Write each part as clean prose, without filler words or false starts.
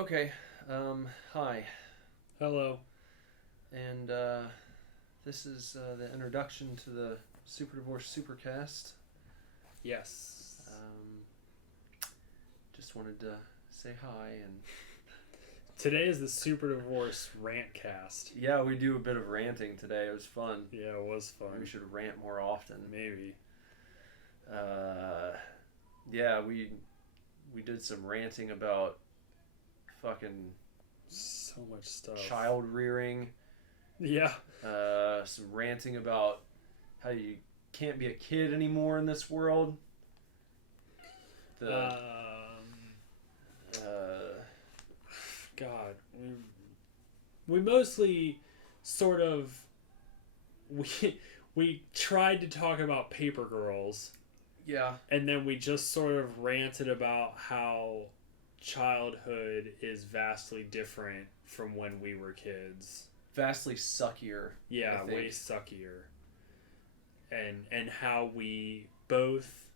Okay, hi, Hello. and this is the introduction to the Super Divorce Supercast. Yes. Just wanted to say hi, and Today is the Super Divorce Rant Cast. yeah, we do a bit of ranting today. It was fun. Yeah, it was We fun. should rant more often. Maybe. Yeah, we did some ranting about fucking So much stuff. child rearing. Yeah. Some ranting about how you can't be a kid anymore in this world. God. We mostly sort of we tried to talk about Paper Girls, Yeah. and then we just sort of ranted about how childhood is vastly different from when we were kids. Vastly suckier. Yeah, I think. way suckier. And how we both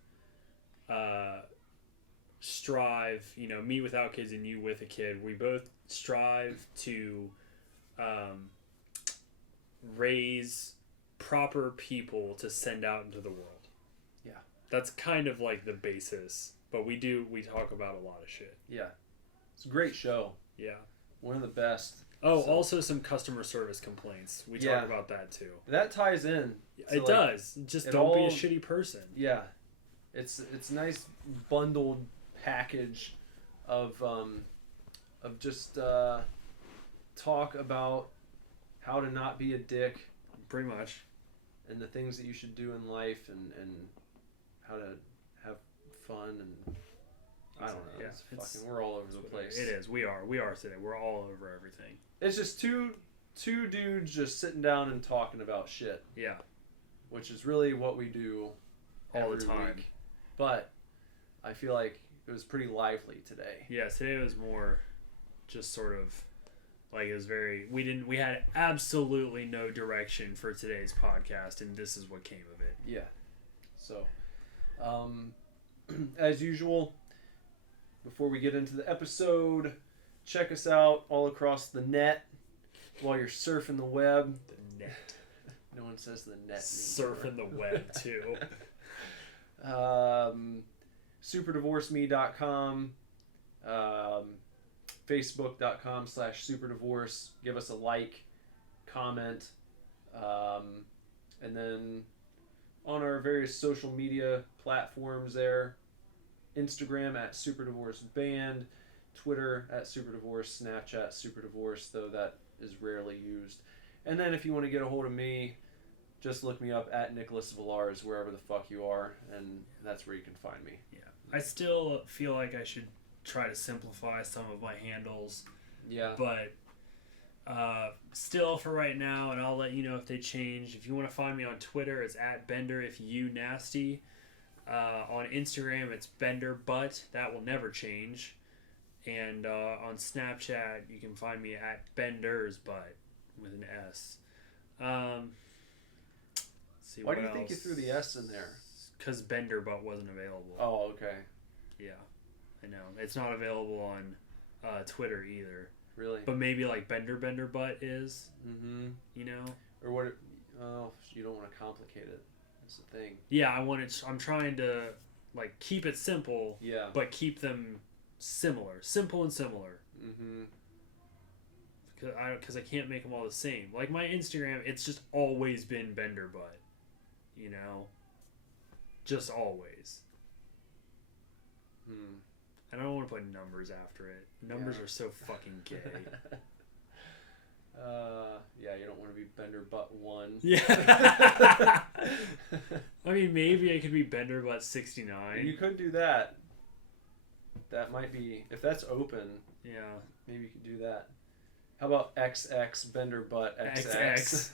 strive, me without kids and you with a kid, we both strive to raise proper people to send out into the world. Yeah. That's kind of like the basis. But we talk about a lot of shit. Yeah. It's a great show. Yeah. One of the best. Oh, So- also some customer service complaints. We Yeah. talk about that too. That ties in. It like, does. Just it don't be all- a shitty person. Yeah. It's a nice bundled package of just talk about how to not be a dick Pretty much. and the things that you should do in life and how to have fun and I don't know. Yeah, It's fucking, we're all over the place. It is. We are today. We're all over everything. It's just two dudes just sitting down and talking about shit, Yeah. which is really what we do All the every time. week. But I feel like it was pretty lively today. Yeah, today was more just sort of like it was very we had absolutely no direction for today's podcast, and this is what came of it. Yeah. So, as usual, before we get into the episode, check us out all across the net while you're surfing the web. The net. No one says the net Surfing the web too. SuperDivorceMe.com, Facebook.com/SuperDivorce. Give us a like, comment, and then on our various social media platforms there, Instagram at SuperDivorceBand, Twitter at SuperDivorce, Snapchat SuperDivorce, though that is rarely used. And then if you want to get a hold of me, just look me up at Nicholas Villars wherever the fuck you are, and that's where you can find me. Yeah. I still feel like I should try to simplify some of my handles, Yeah. but still for right now, and I'll let you know if they change. If you want to find me on Twitter, it's at BenderIfYouNasty. On Instagram, it's BenderButt. That will never change. And on Snapchat, you can find me at BendersButt with an S. See Why what do you think you else? threw the S in there? Because BenderButt wasn't available. Oh, okay. Yeah, I know. It's not available on Twitter either. Really? But maybe like BenderButt is, Mm-hmm. you know? Or what? Oh, you don't want to complicate it. That's the thing. Yeah, I'm trying to like keep it simple, Yeah. but keep them similar. Simple and similar. Mm-hmm. Because I can't make them all the same. Like my Instagram, it's just always been BenderButt. You know? Just always. Hmm. And I don't want to put numbers after it. Numbers Yeah. are so fucking gay. Yeah, you don't want to be Bender Butt 1. Yeah. I mean, maybe I could be BenderButt 69. You could do that. That might be, if that's open, Yeah. maybe you could do that. How about XX Bender Butt XX? XX.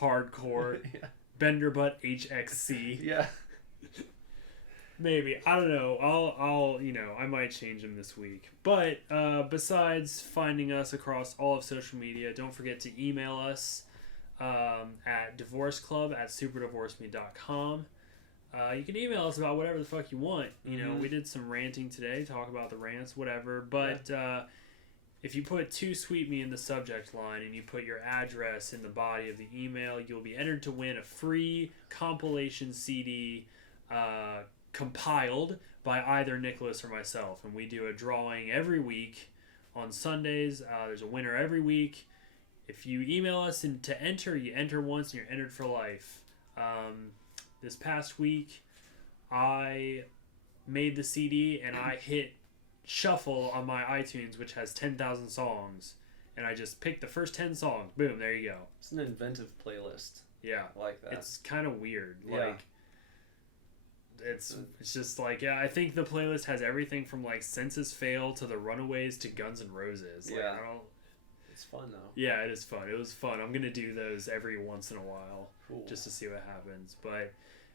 Hardcore. Yeah. BenderButt HXC. Yeah. Maybe. I don't know. I'll I might change them this week. But besides finding us across all of social media, don't forget to email us at divorceclub@superdivorceme.com. You can email us about whatever the fuck you want. You know, we did some ranting today, talk about the rants, whatever. But if you put "To Sweet Me" in the subject line and you put your address in the body of the email, you'll be entered to win a free compilation CD compiled by either Nicholas or myself. And we do a drawing every week on Sundays. There's a winner every week. If you email us and to enter, you enter once and you're entered for life. This past week, I made the CD and I hit shuffle on my iTunes, which has 10,000 songs, and I just picked the first 10 songs. Boom, there you go. It's an inventive playlist. Yeah, I like that. It's kind of weird. Yeah. Like, it's just like, yeah, I think the playlist has everything from like Census Fail to the Runaways to Guns N' Roses. Like, yeah, it's fun though. Yeah, it is fun. It was fun. I'm gonna do those every once in a while, cool, just to see what happens. But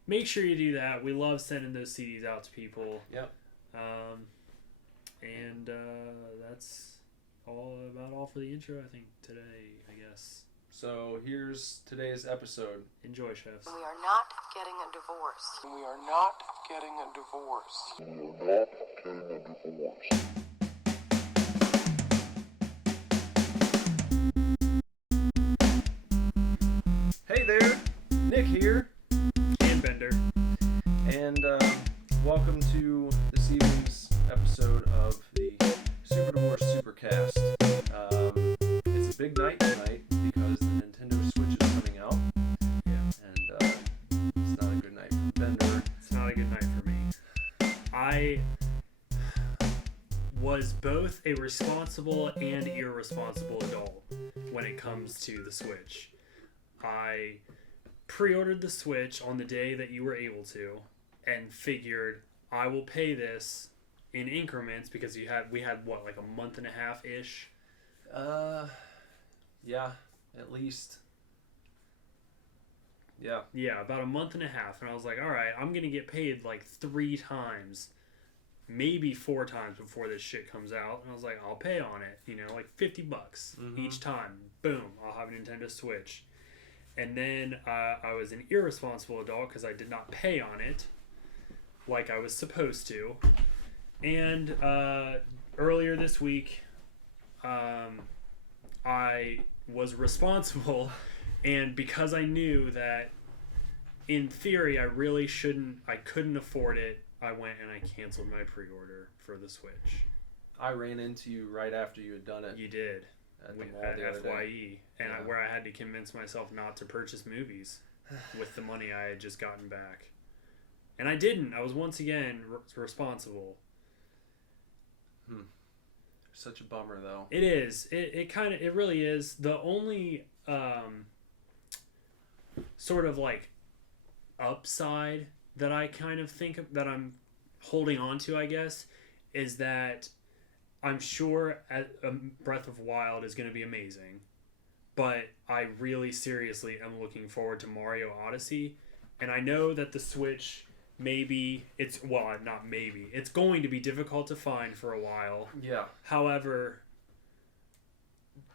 make sure you do that. We love sending those CDs out to people. Yep. And that's all for the intro, I think, today, I guess. So here's today's episode. Enjoy, chefs. We are not getting a divorce. We are not getting a divorce. We are not getting a divorce. Hey there, Nick here. And Bender. And welcome to this evening's episode of the Super Divorce Supercast. It's a big night tonight because the Nintendo Switch is coming out. Yeah. And it's not a good night for Bender. It's not a good night for me. I was both a responsible and irresponsible adult when it comes to the Switch. I pre-ordered the Switch on the day that you were able to and figured I will pay this in increments because we had what, like a month and a half ish? Yeah, at least. Yeah. Yeah, about a month and a half. And I was like, all right, I'm going to get paid like 3 times, maybe 4 times before this shit comes out. And I was like, I'll pay on it, like $50 each time. Boom, I'll have a Nintendo Switch. And then I was an irresponsible adult because I did not pay on it like I was supposed to. And earlier this week, I was responsible, and because I knew that in theory I couldn't afford it, I went and I canceled my pre-order for the Switch. I ran into you right after you had done it. You did. At the mall At the other FYE, day. and Yeah. where I had to convince myself not to purchase movies with the money I had just gotten back. And I didn't. I was once again responsible. Such a bummer, though. It is. It really is. The only sort of like upside that I kind of think of, that I'm holding on to, I guess, is that I'm sure Breath of Wild is going to be amazing, but I really seriously am looking forward to Mario Odyssey, and I know that the Switch it's going to be difficult to find for a while. Yeah. However,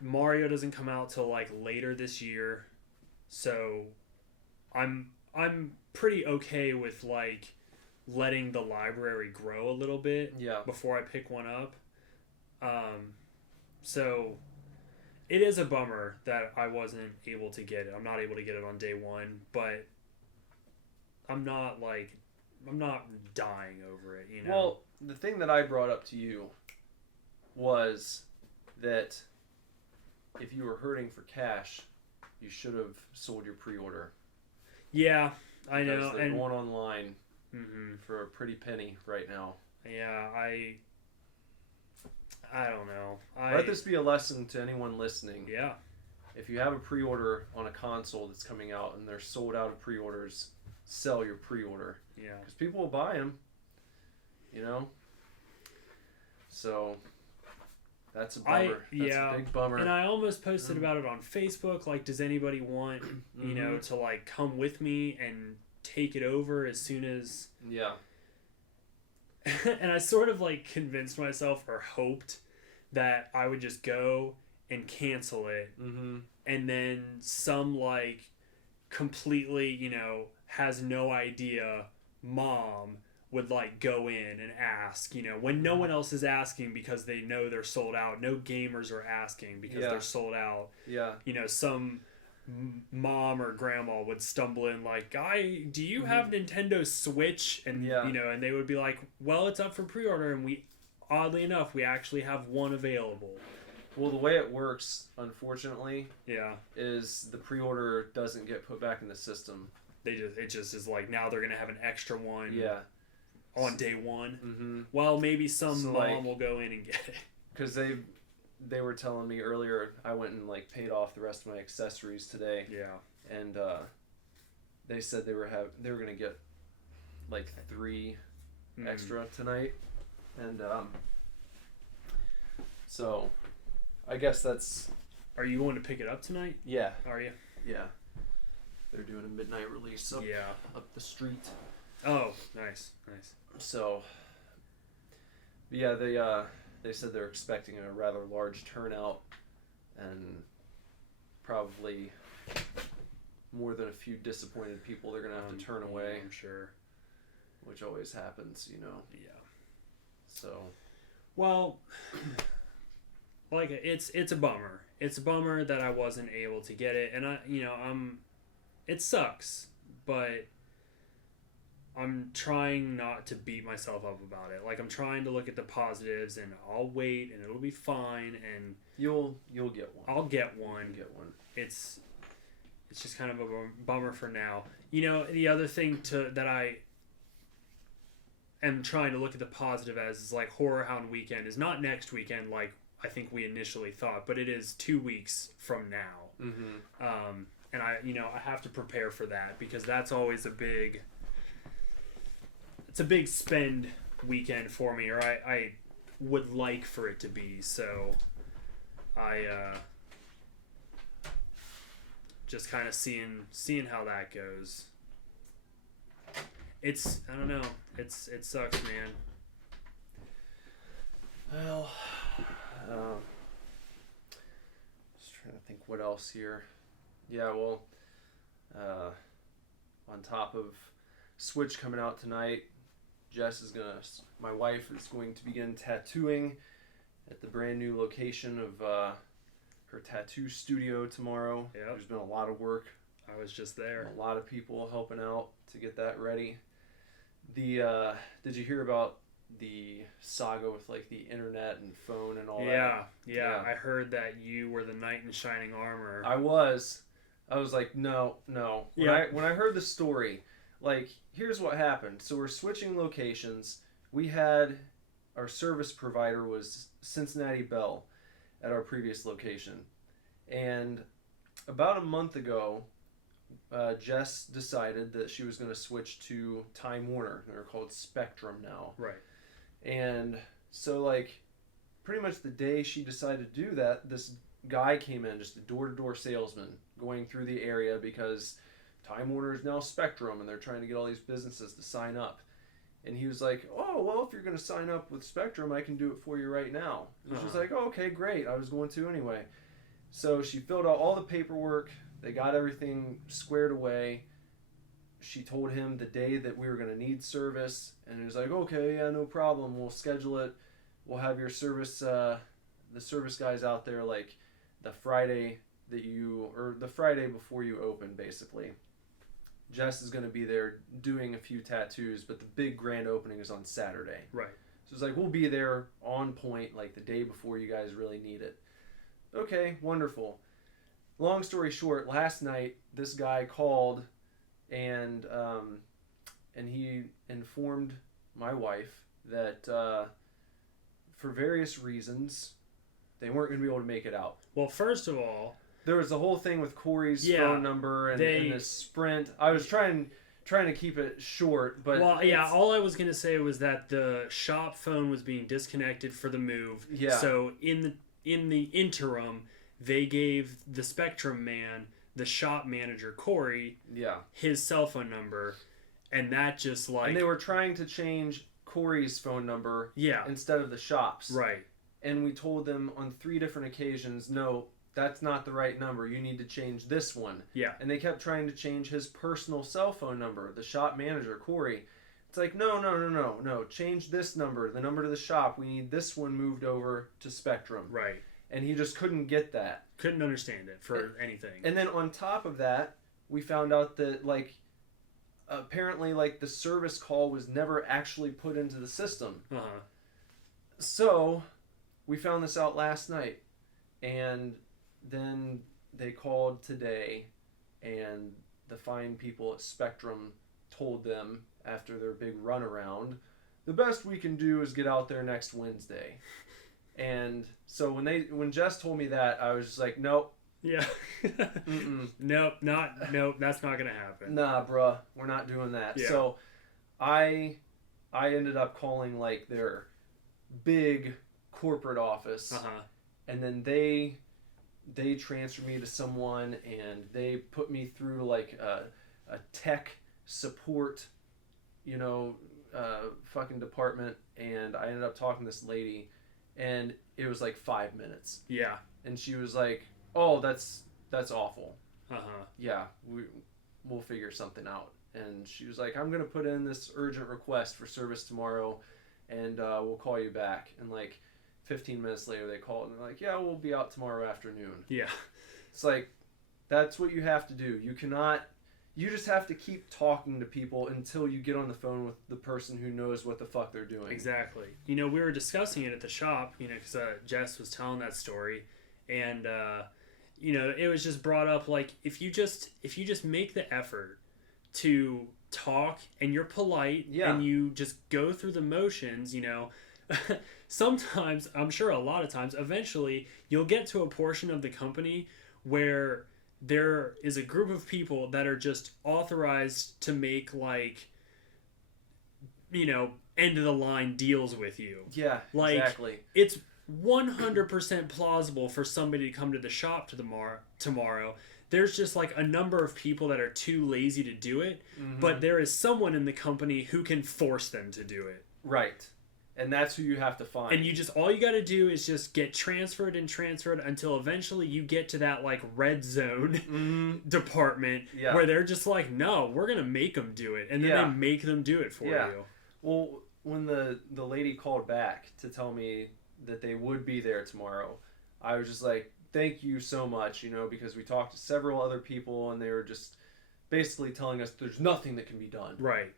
Mario doesn't come out till like later this year, so I'm pretty okay with like letting the library grow a little bit before I pick one up. So it is a bummer that I wasn't able to get it. I'm not able to get it on day one, but I'm not dying over it, Well, the thing that I brought up to you was that if you were hurting for cash, you should have sold your pre-order. Yeah, I know. Because they're and going online for a pretty penny right now. Yeah, I don't know. Let this be a lesson to anyone listening. Yeah. If you have a pre-order on a console that's coming out and they're sold out of pre-orders, sell your pre-order. Yeah. Because people will buy them, So that's a bummer. That's a big bummer. And I almost posted about it on Facebook. Like, does anybody want, to like come with me and take it over as soon as? Yeah. And I sort of like convinced myself or hoped that I would just go and cancel it, and then some like completely, has no idea mom would like go in and ask, you know, when no one else is asking because they know they're sold out. No gamers are asking because they're sold out. Yeah. You know, some mom or grandma would stumble in like, "Guy, do you have Nintendo Switch?" And you know, and they would be like, "Well, it's up for pre-order," and we, oddly enough, we actually have one available. Well, the way it works, unfortunately, is the pre-order doesn't get put back in the system. It just is like, now they're gonna have an extra one. On day one. Mm-hmm. Well, maybe some mom will go in and get it. Because they were telling me earlier, I went and like paid off the rest of my accessories today. Yeah. And they said they were gonna get like 3 extra tonight, and so I guess that's. Are you going to pick it up tonight? Yeah. Are you? Yeah. They're doing a midnight release up the street. Oh, nice. So, yeah, they said they're expecting a rather large turnout, and probably more than a few disappointed people they're gonna have to turn away. I'm sure. Which always happens, you know. Yeah. So. Well, like it's a bummer. It's a bummer that I wasn't able to get it, and it sucks, but I'm trying not to beat myself up about it. Like, I'm trying to look at the positives, and I'll wait, and it'll be fine, and you'll get one. I'll get one. You'll get one. It's just kind of a bummer for now. You know, the other thing that I am trying to look at the positive as is like Horror Hound Weekend is not next weekend like I think we initially thought, but it is 2 weeks from now. Mm-hmm. And I have to prepare for that because that's always it's a big spend weekend for me, or I would like for it to be. So I just kind of seeing how that goes. I don't know. It sucks, man. Well, just trying to think what else here. Yeah, well, on top of Switch coming out tonight, my wife is going to begin tattooing at the brand new location of her tattoo studio tomorrow. Yep. There's been a lot of work. I was just there. A lot of people helping out to get that ready. Did you hear about the saga with like the internet and phone and all that? Yeah. I heard that you were the knight in shining armor. I was like, no. When I heard the story, like, here's what happened. So we're switching locations. We had our service provider was Cincinnati Bell at our previous location, and about a month ago, Jess decided that she was going to switch to Time Warner. They're called Spectrum now. Right. And so, like, pretty much the day she decided to do that, this guy came in, just a door-to-door salesman, going through the area because Time Warner is now Spectrum, and they're trying to get all these businesses to sign up. And he was like, "Oh, well, if you're going to sign up with Spectrum, I can do it for you right now." And she was like, "Oh, okay, great. I was going to anyway." So she filled out all the paperwork. They got everything squared away. She told him the day that we were going to need service, and he was like, "Okay, yeah, no problem. We'll schedule it. We'll have your service, the service guys out there like the Friday before you open, basically." Jess is going to be there doing a few tattoos, but the big grand opening is on Saturday. Right. So it's like, we'll be there on point, like the day before you guys really need it. Okay, wonderful. Long story short, last night this guy called and he informed my wife that for various reasons they weren't going to be able to make it out. Well, first of all, there was the whole thing with Corey's phone number and this Sprint. I was trying to keep it short, but all I was gonna say was that the shop phone was being disconnected for the move. Yeah. So in the interim, they gave the Spectrum man, the shop manager Corey, his cell phone number, and that just like. And they were trying to change Corey's phone number. Yeah. Instead of the shop's. Right. And we told them on 3 different occasions, no, that's not the right number. You need to change this one. Yeah. And they kept trying to change his personal cell phone number, the shop manager, Corey. It's like, no. Change this number, the number to the shop. We need this one moved over to Spectrum. Right. And he just couldn't get that. Couldn't understand it for anything. And then on top of that, we found out that, like, apparently, like, the service call was never actually put into the system. Uh-huh. So, we found this out last night. And then they called today, and the fine people at Spectrum told them, after their big runaround, the best we can do is get out there next Wednesday. And so when Jess told me that, I was just like, nope. Yeah. Nope, that's not gonna happen. Nah, bruh, we're not doing that. Yeah. So I ended up calling, like, their big corporate office, Uh-huh. and then they transferred me to someone, and they put me through, like, a tech support, fucking department, and I ended up talking to this lady, and it was like 5 minutes. Yeah. And she was like, "Oh, that's awful. Uh-huh. Yeah, we'll figure something out." And she was like, "I'm gonna put in this urgent request for service tomorrow, and we'll call you back." And like 15 minutes later, they called, and they're like, "Yeah, we'll be out tomorrow afternoon." Yeah. It's like, that's what you have to do. You just have to keep talking to people until you get on the phone with the person who knows what the fuck they're doing. Exactly. We were discussing it at the shop, because Jess was telling that story, and it was just brought up, like, if you just make the effort to talk, and you're polite, Yeah. and you just go through the motions, sometimes, I'm sure a lot of times, eventually you'll get to a portion of the company where there is a group of people that are just authorized to make, like, end of the line deals with you. Yeah, like, exactly. It's 100% plausible for somebody to come to the shop tomorrow. There's just, like, a number of people that are too lazy to do it, but there is someone in the company who can force them to do it. Right. And that's who you have to find. And all you got to do is just get transferred until eventually you get to that, like, red zone department where they're just like, no, we're going to make them do it. And then they make them do it for you. Well, when the lady called back to tell me that they would be there tomorrow, I was just like, thank you so much, because we talked to several other people, and they were just basically telling us there's nothing that can be done. Right.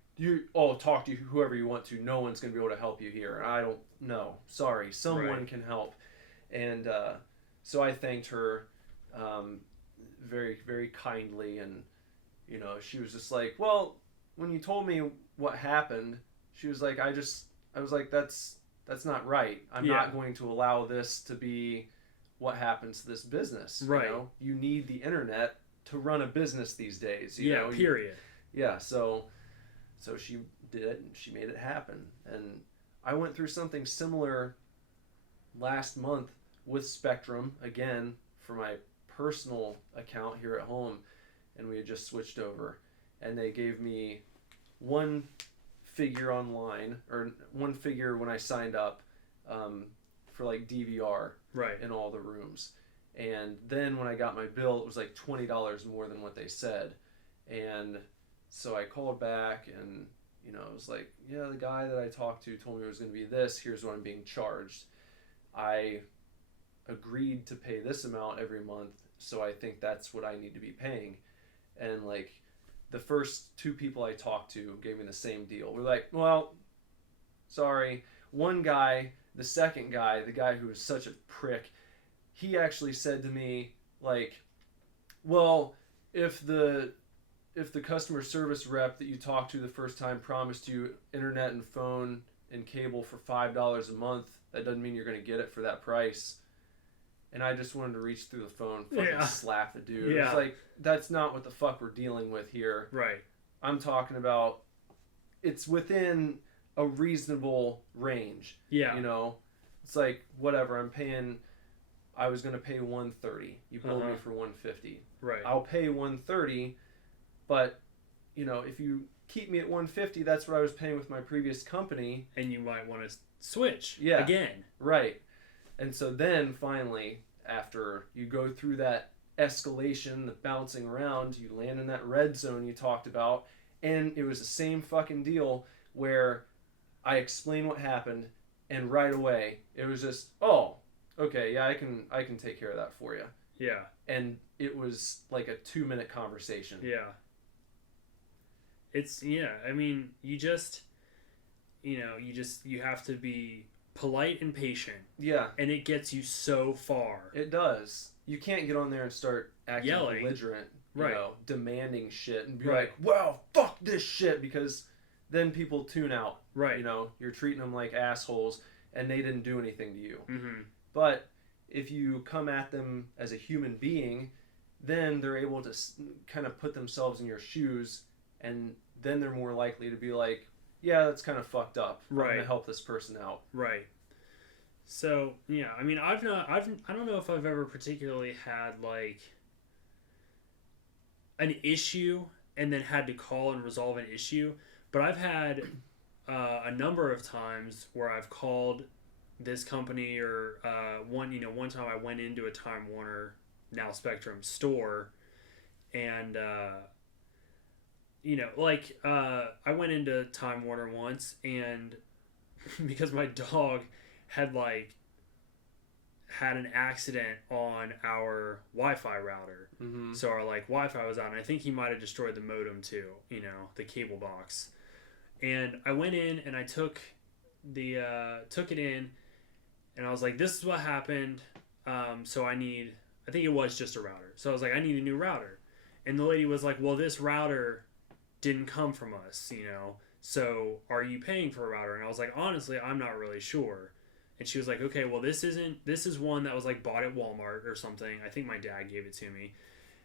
Talk to whoever you want to. No one's going to be able to help you here. And I don't know. Sorry. Someone can help. And so I thanked her very, very kindly. And, she was just like, well, when you told me what happened, she was like, I was like, that's not right. I'm not going to allow this to be what happens to this business. Right. You need the internet to run a business these days. Period. So she did it, and she made it happen. And I went through something similar last month with Spectrum, again, for my personal account here at home, and we had just switched over. And they gave me one figure online, or one figure when I signed up for, like, DVR in all the rooms. And then when I got my bill, it was like $20 more than what they said. And so I called back, and, it was like, yeah, the guy that I talked to told me it was going to be this. Here's what I'm being charged. I agreed to pay this amount every month, so I think that's what I need to be paying. And, like, the first two people I talked to gave me the same deal. We're like, well, sorry. One guy, the second guy, the guy who was such a prick, he actually said to me, like, well, if the customer service rep that you talked to the first time promised you internet and phone and cable for $5 a month, that doesn't mean you're going to get it for that price. And I just wanted to reach through the phone, fucking slap the dude. Yeah. It's like, that's not what the fuck we're dealing with here. Right. I'm talking about, it's within a reasonable range. Yeah. It's like, whatever, I was going to pay $130. You billed me for $150. Right. I'll pay $130, but, if you keep me at $150, that's what I was paying with my previous company. And you might want to switch Yeah. again. Right. And so then, finally, after you go through that escalation, the bouncing around, you land in that red zone you talked about, and it was the same fucking deal where I explain what happened, and right away it was just, oh, okay, yeah, I can take care of that for you. Yeah. And it was like a 2-minute conversation. Yeah. It's, yeah, I mean, you have to be polite and patient. Yeah. And it gets you so far. It does. You can't get on there and start acting Yelling. belligerent, Right. Demanding shit and be Right. like, wow, fuck this shit, because then people tune out. Right. You're treating them like assholes and they didn't do anything to you. Mm-hmm. But if you come at them as a human being, then they're able to kind of put themselves in your shoes, and then they're more likely to be like, yeah, that's kind of fucked up. Right. I'm going to help this person out. Right. So, yeah, I mean, I don't know if I've ever particularly had, like, an issue and then had to call and resolve an issue, but I've had a number of times where I've called this company, or one time I went into a Time Warner, now Spectrum store, and I went into Time Warner once, and because my dog had an accident on our Wi-Fi router, Mm-hmm. so our Wi-Fi was out, and I think he might have destroyed the modem too, the cable box. And I went in and I took it in, and I was like, this is what happened. So I think it was just a router. So I was like, I need a new router. And the lady was like, well, this router didn't come from us, so are you paying for a router? And I was like, honestly, I'm not really sure. And she was like, okay, well, this is one that was bought at Walmart or something. I think my dad gave it to me.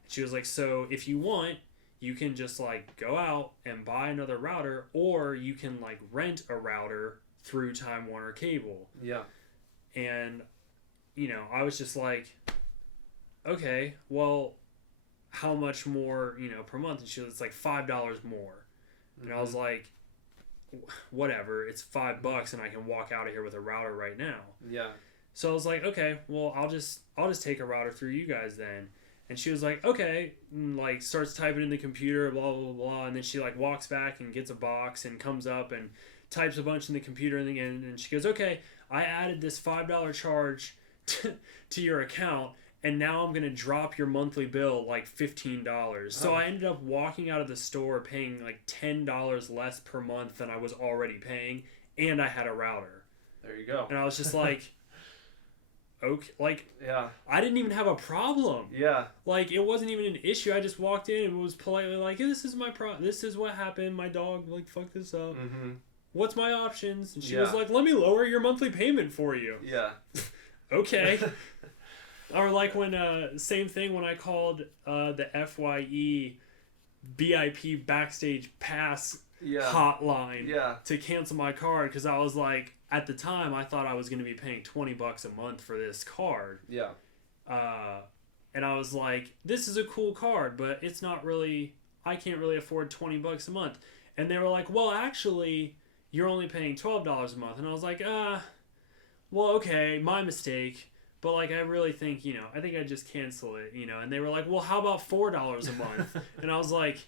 And she was like, so if you want, you can just go out and buy another router, or you can rent a router through Time Warner Cable. Yeah. And, I was just like, okay, well, how much more, per month? And she was like, $5 more. And I was like, whatever, it's $5 and I can walk out of here with a router right now. Yeah. So I was like, okay, well, I'll just take a router through you guys then. And she was like, okay, and starts typing in the computer, blah, blah, blah, and then she walks back and gets a box and comes up and types a bunch in the computer, and she goes, okay, I added this $5 charge to your account, and now I'm going to drop your monthly bill $15. So I ended up walking out of the store paying $10 less per month than I was already paying, and I had a router. There you go. And I was just like, okay, yeah. I didn't even have a problem. Yeah. It wasn't even an issue. I just walked in and was politely like, this is my this is what happened. My dog fucked this up. Mm-hmm. What's my options? And she Yeah. was like, let me lower your monthly payment for you. Yeah. Okay. Or when same thing when I called the FYE BIP backstage pass hotline to cancel my card, because I was like, at the time I thought I was going to be paying $20 a month for this card. Yeah. And I was like, this is a cool card, but it's not really, I can't really afford $20 a month. And they were like, well, actually, you're only paying $12 a month. And I was like, well, okay, my mistake. But I really think, I think I'd just cancel it, And they were like, well, how about $4 a month? And I was like,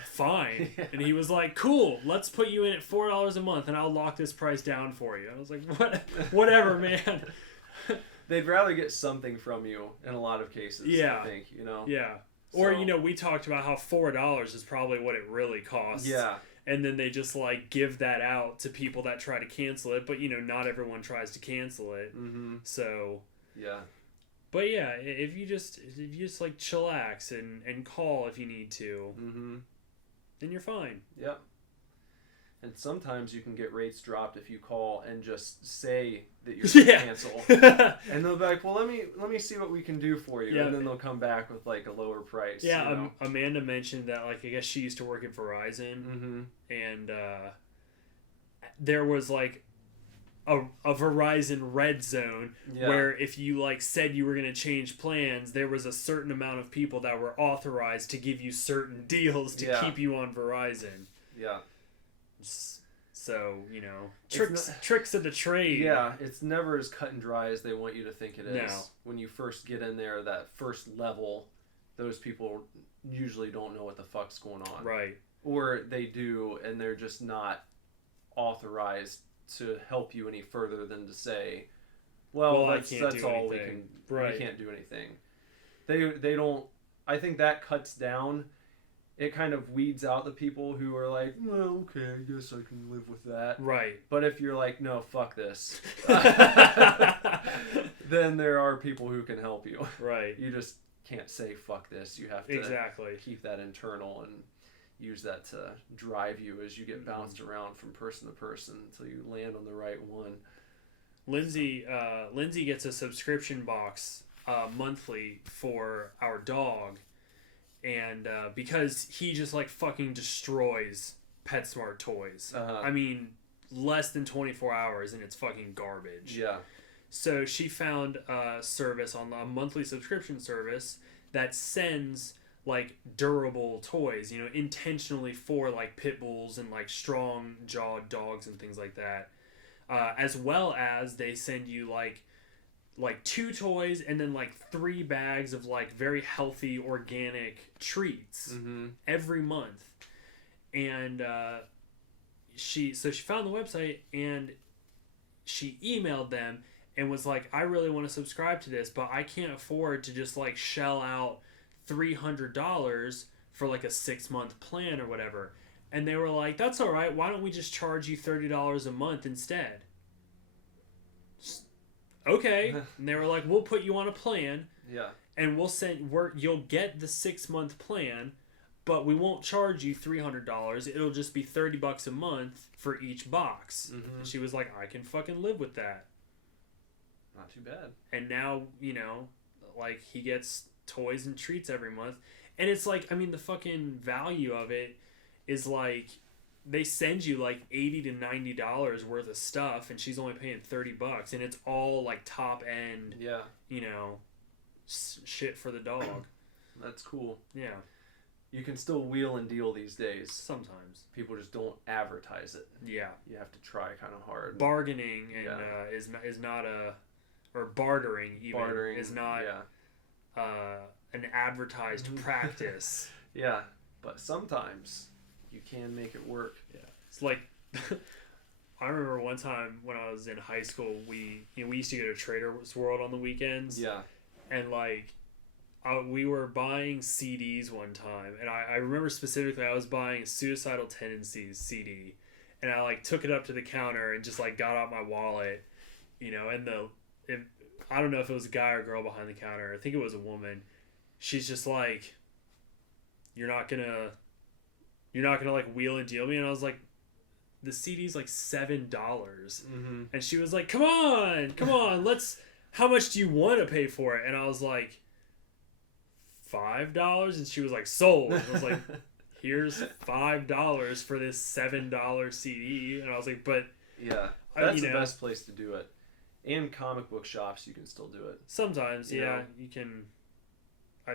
fine. Yeah. And he was like, cool, let's put you in at $4 a month and I'll lock this price down for you. I was like, whatever, man. They'd rather get something from you in a lot of cases. Yeah. I think, Yeah. Or, we talked about how $4 is probably what it really costs. Yeah. And then they just give that out to people that try to cancel it, but not everyone tries to cancel it. Mm-hmm. So yeah. But yeah, if you just chillax and call if you need to, mm-hmm. then you're fine. Yep. And sometimes you can get rates dropped if you call and just say that you're going to cancel. And they'll be like, well, let me see what we can do for you. Yeah. And then they'll come back with a lower price. Yeah, Amanda mentioned that I guess she used to work at Verizon. Mm-hmm. And there was a Verizon red zone where if you said you were going to change plans, there was a certain amount of people that were authorized to give you certain deals to keep you on Verizon. Yeah. So, tricks of the trade. Yeah, it's never as cut and dry as they want you to think it is. No. When you first get in there, that first level, those people usually don't know what the fuck's going on. Right. or they do and they're just not authorized to help you any further than to say, well, I that's can't do all we anything. can. Right. We can't do anything. They don't. I think that cuts down. It kind of weeds out the people who are like, well, okay, I guess I can live with that. Right. But if you're like, no, fuck this, then there are people who can help you. Right. You just can't say fuck this. You have to Exactly. keep that internal and use that to drive you as you get bounced around from person to person until you land on the right one. Lindsay gets a subscription box monthly for our dog, and because he just like fucking destroys PetSmart toys. I mean, less than 24 hours and it's fucking garbage. Yeah. So she found a service on a monthly subscription service that sends like durable toys, you know, intentionally for like pit bulls and like strong jawed dogs and things like that. As well as they send you like 2 toys and then like 3 bags of like very healthy organic treats every month. And she found the website and she emailed them and was like, I really want to subscribe to this, but I can't afford to just like shell out $300 for like a 6-month plan or whatever. And they were like, that's all right. Why don't we just charge you $30 a month instead? Okay. And they were like, we'll put you on a plan. Yeah. And you'll get the 6-month plan, but we won't charge you $300. It'll just be $30 a month for each box. And she was like, I can fucking live with that. Not too bad. And now, you know, like he gets toys and treats every month. And it's like, I mean, the fucking value of it is like, they send you like $80 to $90 worth of stuff and she's only paying $30 and it's all like top end, you know, shit for the dog. That's cool. Yeah. You can still wheel and deal these days. Sometimes. People just don't advertise it. Yeah. You have to try kind of hard. Bargaining and is not a, or bartering even is not an advertised practice. Yeah, but sometimes you can make it work. Yeah, it's like I remember one time when I was in high school, we used to go to Trader's World on the weekends. Yeah, and like we were buying CDs one time, and I remember specifically I was buying a Suicidal Tendencies CD, and I like took it up to the counter and just like got out my wallet, you know, and I don't know if it was a guy or a girl behind the counter. I think it was a woman. She's just like, you're not gonna like wheel and deal me. And I was like, the CD's like $7. And she was like, come on, how much do you want to pay for it? And I was like, $5. And she was like, sold. And I was like, here's $5 for this $7 CD. And I was like, but yeah, that's the best place to do it. And comic book shops, you can still do it. Sometimes, you can.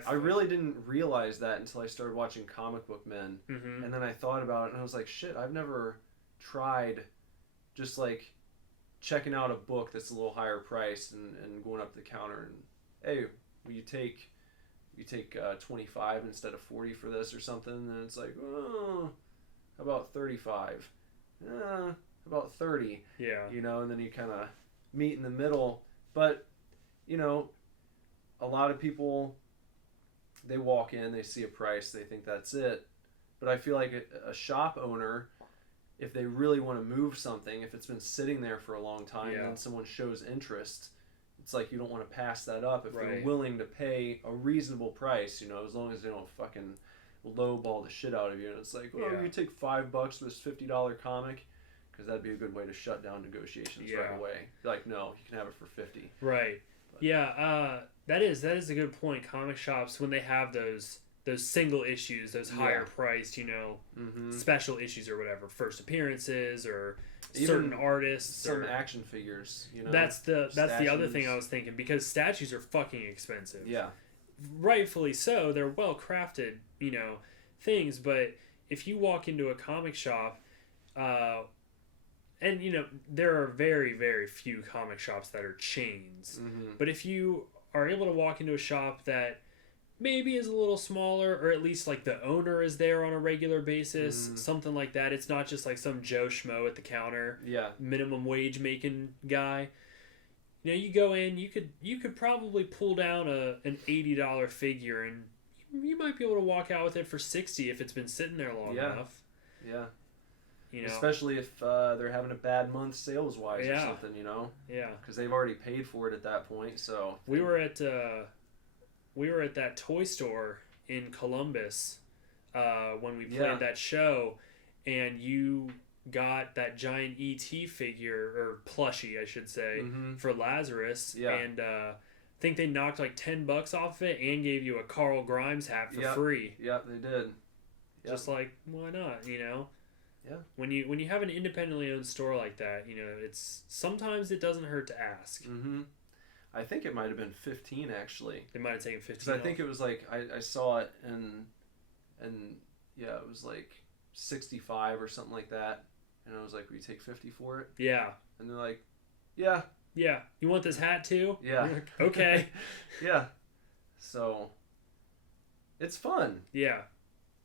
I really didn't realize that until I started watching Comic Book Men. And then I thought about it and I was like, shit, I've never tried just like checking out a book that's a little higher priced and going up to the counter and, hey, will you take 25 instead of 40 for this or something? And it's like, oh, how about 35? How about 30? Yeah. You know, and then you kind of meet in the middle. But, you know, a lot of people, they walk in, they see a price, they think that's it. But I feel like a shop owner, if they really want to move something, if it's been sitting there for a long time and then someone shows interest, it's like you don't want to pass that up if they're willing to pay a reasonable price, you know, as long as they don't fucking lowball the shit out of you. And it's like, well, you take $5 for this $50 comic, because that'd be a good way to shut down negotiations right away. Be like, no, you can have it for $50. Right. But, that is a good point. Comic shops, when they have those single issues, those higher priced, you know, special issues or whatever, first appearances or even certain artists, some action figures, you know. That's the other thing I was thinking, because statues are fucking expensive. Yeah. Rightfully so. They're well crafted, you know, things. But if you walk into a comic shop, and you know, there are very, very few comic shops that are chains. But if you are able to walk into a shop that maybe is a little smaller, or at least like the owner is there on a regular basis, something like that. It's not just like some Joe Schmo at the counter, minimum wage making guy. You know, you go in, you could probably pull down an $80 figure, and you might be able to walk out with it for $60 if it's been sitting there long enough. Yeah. You know, especially if they're having a bad month sales wise or something, you know. Yeah. Because they've already paid for it at that point. So we were at that toy store in Columbus when we played that show, and you got that giant ET figure, or plushie I should say, for Lazarus, and I think they knocked like $10 off of it and gave you a Carl Grimes hat for free. Yep, they did. Just like, why not, you know? Yeah. When you have an independently owned store like that, you know, it's sometimes it doesn't hurt to ask. I think it might have been 15 actually. It might have taken 15. Because I think it was like I saw it and yeah, it was like 65 or something like that, and I was like, "Will you take 50 for it?" Yeah. And they're like, "Yeah." Yeah. You want this hat too? Yeah. Like, okay. Yeah. So it's fun. Yeah.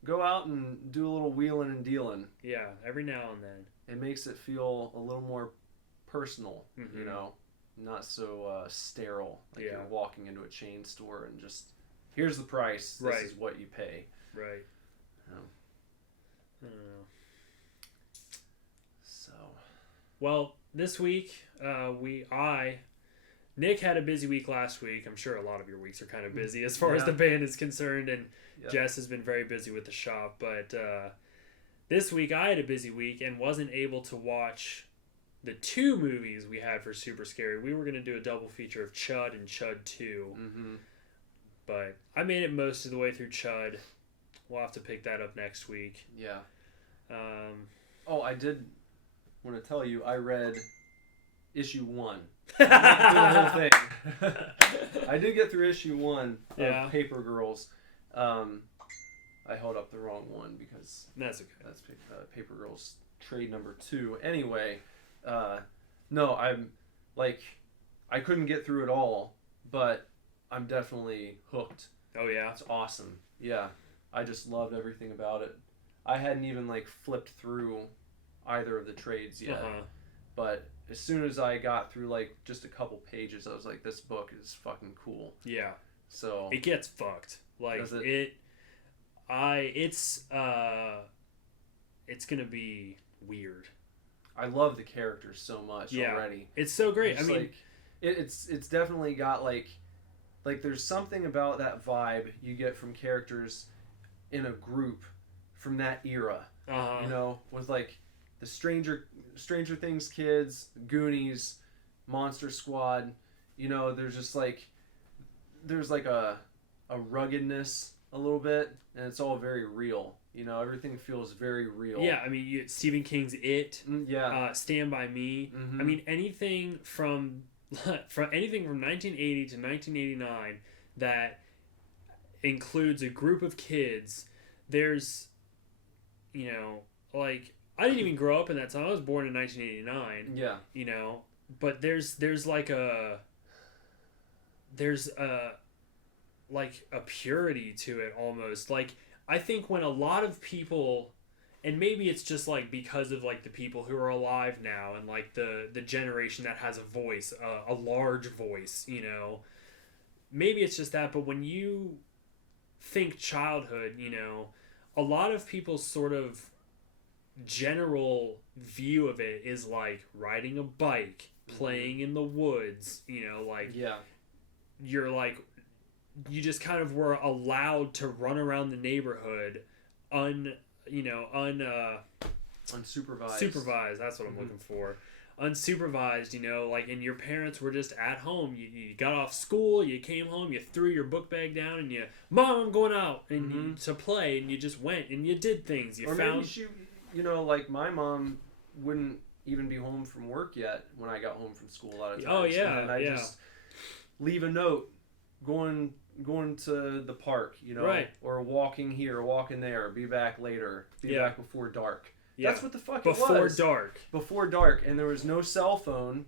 Go out and do a little wheeling and dealing. Yeah, every now and then. It makes it feel a little more personal, you know, not so sterile. Like you're walking into a chain store and just, here's the price. This is what you pay. Right. I don't know. So. Well, this week, Nick had a busy week last week. I'm sure a lot of your weeks are kind of busy as far as the band is concerned, and Jess has been very busy with the shop. But this week I had a busy week and wasn't able to watch the 2 movies we had for Super Scary. We were going to do a double feature of Chud and Chud 2. But I made it most of the way through Chud. We'll have to pick that up next week. Yeah. I did want to tell you, I read issue 1. I didn't get through the whole thing. I did get through issue 1 of Paper Girls. I held up the wrong one because that's okay. That's Paper Girls trade number 2. Anyway, no, I'm like, I couldn't get through it all, but I'm definitely hooked. Oh yeah, it's awesome. Yeah, I just loved everything about it. I hadn't even like flipped through either of the trades yet, but as soon as I got through like just a couple pages, I was like, this book is fucking cool. Yeah. So it gets fucked. Like it's gonna be weird. I love the characters so much already. It's so great. I mean, like, it's definitely got like there's something about that vibe you get from characters in a group from that era. You know, with like the Stranger Things kids, Goonies, Monster Squad. You know, there's like a ruggedness a little bit, and it's all very real. You know, everything feels very real. Yeah, I mean, Stephen King's It. Stand By Me. I mean, anything from 1980 to 1989 that includes a group of kids. There's, you know, like, I didn't even grow up in that time. I was born in 1989. Yeah. You know, but there's a purity to it almost. Like, I think when a lot of people, and maybe it's just like because of like the people who are alive now and like the generation that has a voice, a large voice, you know, maybe it's just that. But when you think childhood, you know, a lot of people's sort of general view of it is like riding a bike, playing in the woods, you know, like you're like, you just kind of were allowed to run around the neighborhood unsupervised. Supervised, that's what I'm looking for. Unsupervised, you know, like, and your parents were just at home. You got off school, you came home, you threw your book bag down, and Mom, I'm going out and to play, and you just went and you did things. Maybe she, you know, like my mom wouldn't even be home from work yet when I got home from school a lot of times. Oh yeah, and I just leave a note going to the park, you know, or walking here, walking there, be back later, be back before dark. Yeah. That's what the fuck it was. Before dark, and there was no cell phone,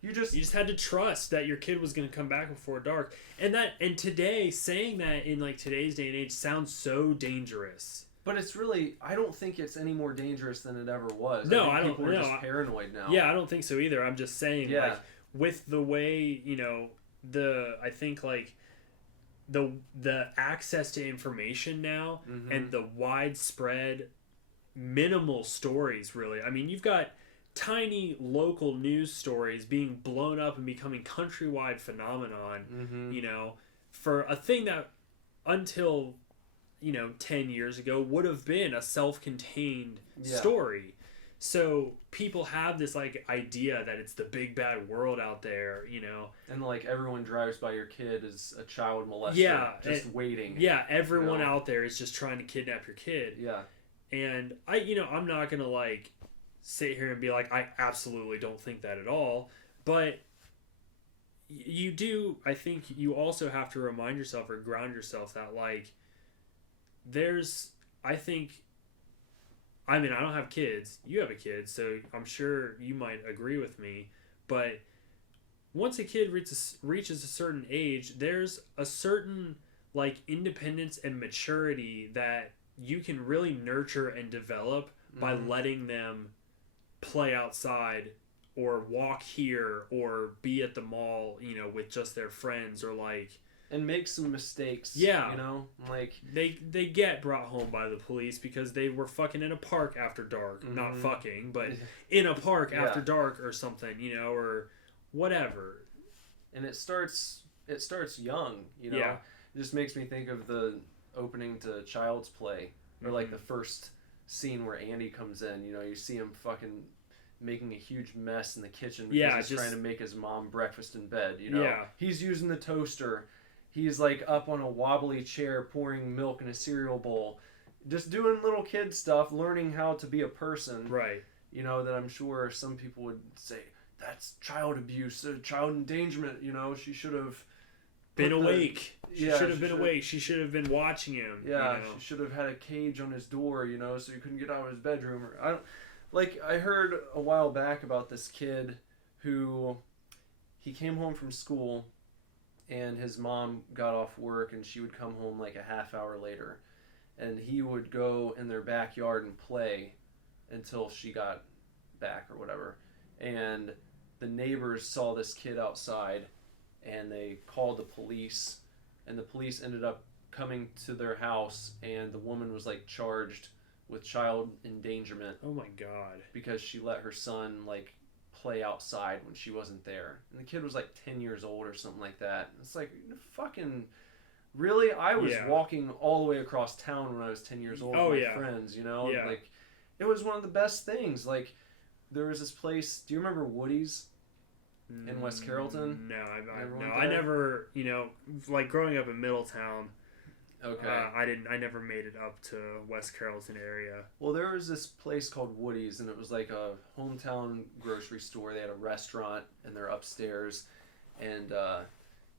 You just had to trust that your kid was going to come back before dark. And today, saying that in like today's day and age sounds so dangerous. But it's really, I don't think it's any more dangerous than it ever was. No, I think people are just paranoid now. Yeah, I don't think so either. I'm just saying, like, with the way, you know, I think like the access to information now and the widespread minimal stories, really. I mean, you've got tiny local news stories being blown up and becoming countrywide phenomenon, you know, for a thing that until, you know, 10 years ago would have been a self-contained story. So people have this like idea that it's the big bad world out there, you know. And like everyone drives by your kid as a child molester, just waiting. Yeah, everyone out there is just trying to kidnap your kid. Yeah. And I'm not going to like sit here and be like, I absolutely don't think that at all. But you do, I think you also have to remind yourself or ground yourself that like, I mean, I don't have kids. You have a kid, so I'm sure you might agree with me. But once a kid reaches a certain age, there's a certain like independence and maturity that you can really nurture and develop by letting them play outside or walk here or be at the mall, you know, with just their friends or like... And make some mistakes, yeah, you know? Like they get brought home by the police because they were fucking in a park after dark. Not fucking, but in a park after dark or something, you know, or whatever. And it starts young, you know? Yeah. It just makes me think of the opening to Child's Play. Or like the first scene where Andy comes in, you know, you see him fucking making a huge mess in the kitchen because he's trying to make his mom breakfast in bed, you know? Yeah. He's using the toaster. He's like up on a wobbly chair pouring milk in a cereal bowl. Just doing little kid stuff, learning how to be a person. Right. You know, that I'm sure some people would say, that's child abuse, child endangerment, you know, she should have... Been awake. She should have been awake. She should have been watching him. Yeah, you know? She should have had a cage on his door, you know, so he couldn't get out of his bedroom. I heard a while back about this kid who he came home from school and his mom got off work and she would come home like a half hour later and he would go in their backyard and play until she got back or whatever. And the neighbors saw this kid outside and they called the police, and the police ended up coming to their house, and the woman was like charged with child endangerment. Oh my god. Because she let her son like play outside when she wasn't there. And the kid was like 10 years old or something like that. It's like, fucking really? I was walking all the way across town when I was 10 years old with my friends, you know? Yeah. Like it was one of the best things. Like there was this place, do you remember Woody's? In West Carrollton? No, I never, you know, like growing up in Middletown. Okay. I never made it up to West Carrollton area. Well, there was this place called Woody's, and it was like a hometown grocery store. They had a restaurant, and they're upstairs, and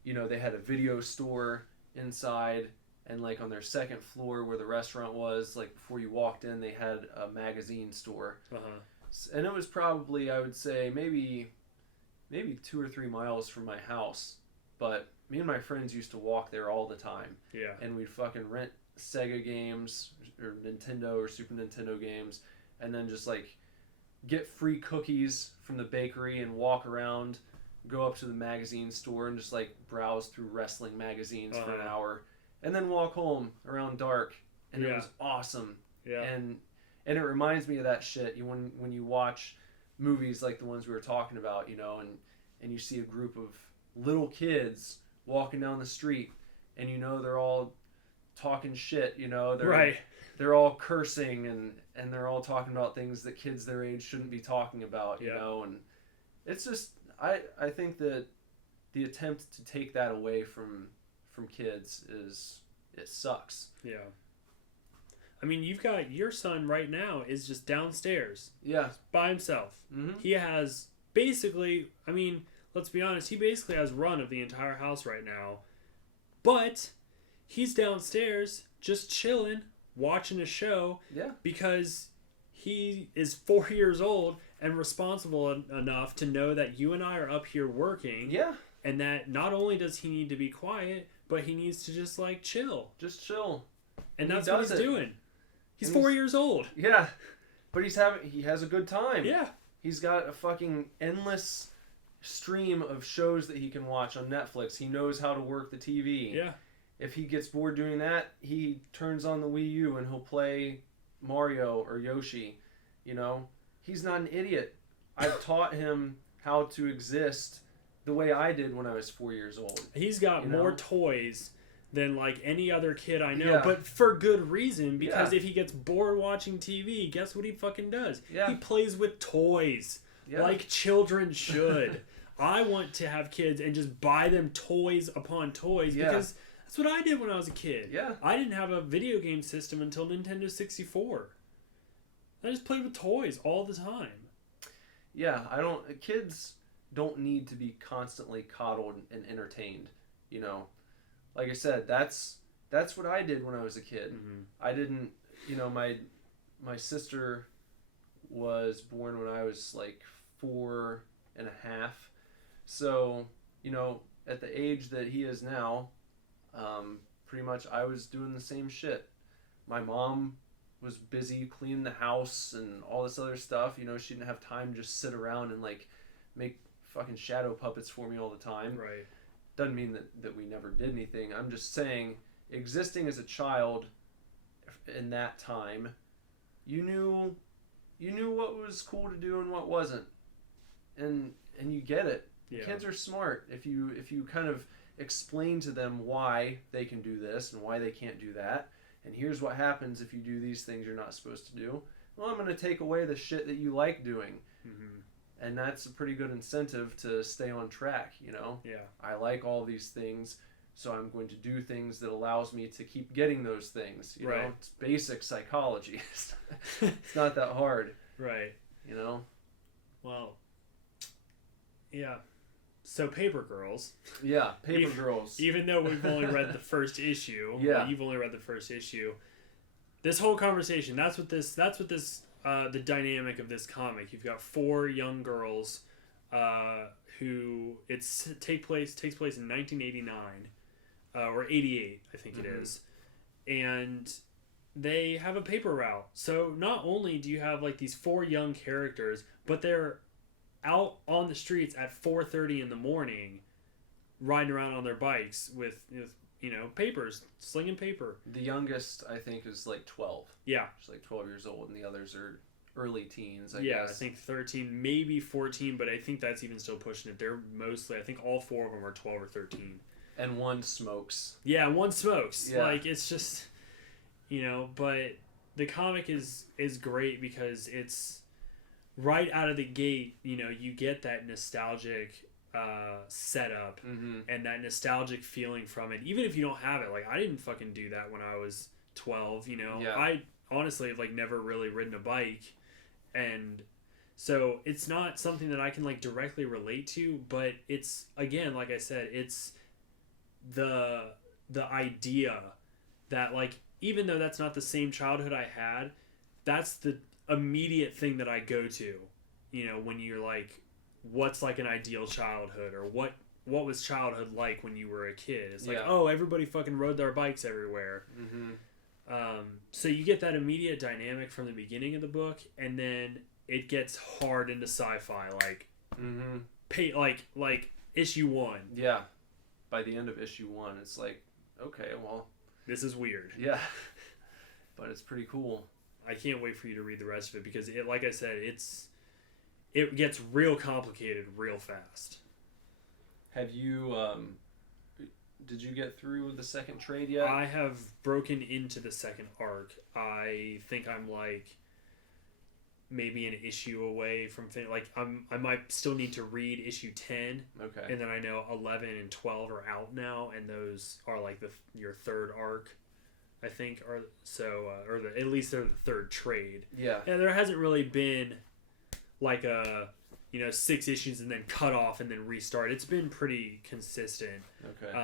you know, they had a video store inside, and like on their second floor where the restaurant was, like before you walked in, they had a magazine store. And it was probably, I would say, maybe 2 or 3 miles from my house, but me and my friends used to walk there all the time. Yeah. And we'd fucking rent Sega games or Nintendo or Super Nintendo games, and then just like get free cookies from the bakery and walk around, go up to the magazine store and just like browse through wrestling magazines for an hour, and then walk home around dark. And it was awesome. Yeah. And it reminds me of that shit. When you watch movies like the ones we were talking about, you know, and you see a group of little kids walking down the street, and you know they're all talking shit, you know, they're all cursing and they're all talking about things that kids their age shouldn't be talking about, you know, and it's just I think that the attempt to take that away from kids it sucks. Yeah. I mean, you've got your son right now is just downstairs. Yeah. By himself. Mm-hmm. He has basically, I mean, let's be honest, he basically has run of the entire house right now. But he's downstairs just chilling, watching a show. Yeah. Because he is 4 years old and responsible enough to know that you and I are up here working. Yeah. And that not only does he need to be quiet, but he needs to just like chill. Just chill. And he that's what does he's it. doing. He's And 4 years old. Yeah. But he has a good time. Yeah. He's got a fucking endless stream of shows that he can watch on Netflix. He knows how to work the TV. Yeah. If he gets bored doing that, he turns on the Wii U and he'll play Mario or Yoshi. You know? He's not an idiot. I've taught him how to exist the way I did when I was 4 years old. He's got You more know? toys than like any other kid I know, Yeah. but for good reason, because Yeah. if he gets bored watching TV, guess what he fucking does? Yeah. He plays with toys. Yeah. Like children should. I want to have kids and just buy them toys upon toys Yeah. because that's what I did when I was a kid. Yeah. I didn't have a video game system until Nintendo 64. I just played with toys all the time. Yeah, kids don't need to be constantly coddled and entertained, you know. Like I said, that's what I did when I was a kid. Mm-hmm. I didn't, my sister was born when I was like 4 and a half. So, at the age that he is now, pretty much I was doing the same shit. My mom was busy cleaning the house and all this other stuff. She didn't have time to just sit around and like make fucking shadow puppets for me all the time. Right. Doesn't mean that we never did anything. I'm just saying, existing as a child in that time, you knew what was cool to do and what wasn't, and you get it. Yeah. Kids are smart. If you kind of explain to them why they can do this and why they can't do that, and here's what happens if you do these things you're not supposed to do. Well, I'm going to take away the shit that you like doing. Mm-hmm. And that's a pretty good incentive to stay on track, Yeah. I like all these things, so I'm going to do things that allows me to keep getting those things, you Right. know? It's basic psychology. It's not that hard, Right. you know? Well, yeah. So Paper Girls, Yeah, Paper Girls. even though we've only read the first issue, Yeah. you've only read the first issue. This whole conversation, that's what this the dynamic of this comic. You've got 4 young girls who takes place in 1989 or 88, I think it is. And they have a paper route. So not only do you have like these 4 young characters, but they're out on the streets at 4:30 in the morning riding around on their bikes with papers, slinging paper. The youngest, I think, is like 12. Yeah. She's like 12 years old, and the others are early teens, I Yeah, guess. I think 13, maybe 14, but I think that's even still pushing it. They're mostly, I think all 4 of them are 12 or 13. And one smokes. Yeah, one smokes. Yeah. Like, it's just, but the comic is great because it's right out of the gate, you get that nostalgic setup and that nostalgic feeling from it. Even if you don't have it, like, I didn't fucking do that when I was 12, Yeah. I honestly have, like, never really ridden a bike. And so it's not something that I can, like, directly relate to, but it's, again, like I said, it's the idea that, like, even though that's not the same childhood I had, that's the immediate thing that I go to, when you're like, what's like an ideal childhood, or what was childhood like when you were a kid? It's like, Yeah. oh, everybody fucking rode their bikes everywhere. So you get that immediate dynamic from the beginning of the book, and then it gets hard into sci-fi, like issue 1. Yeah. By the end of issue 1, it's like, okay, well, This is weird. yeah. But it's pretty cool. I can't wait for you to read the rest of it because it, like I said, it gets real complicated real fast. Have you, did you get through the second trade yet? I have broken into the second arc. I think I'm like maybe an issue away from I might still need to read issue 10. Okay. And then I know 11 and 12 are out now, and those are like your third arc, I think, or at least they're the third trade. Yeah. And there hasn't really been like a 6 issues and then cut off and then restart. It's been pretty consistent. Okay.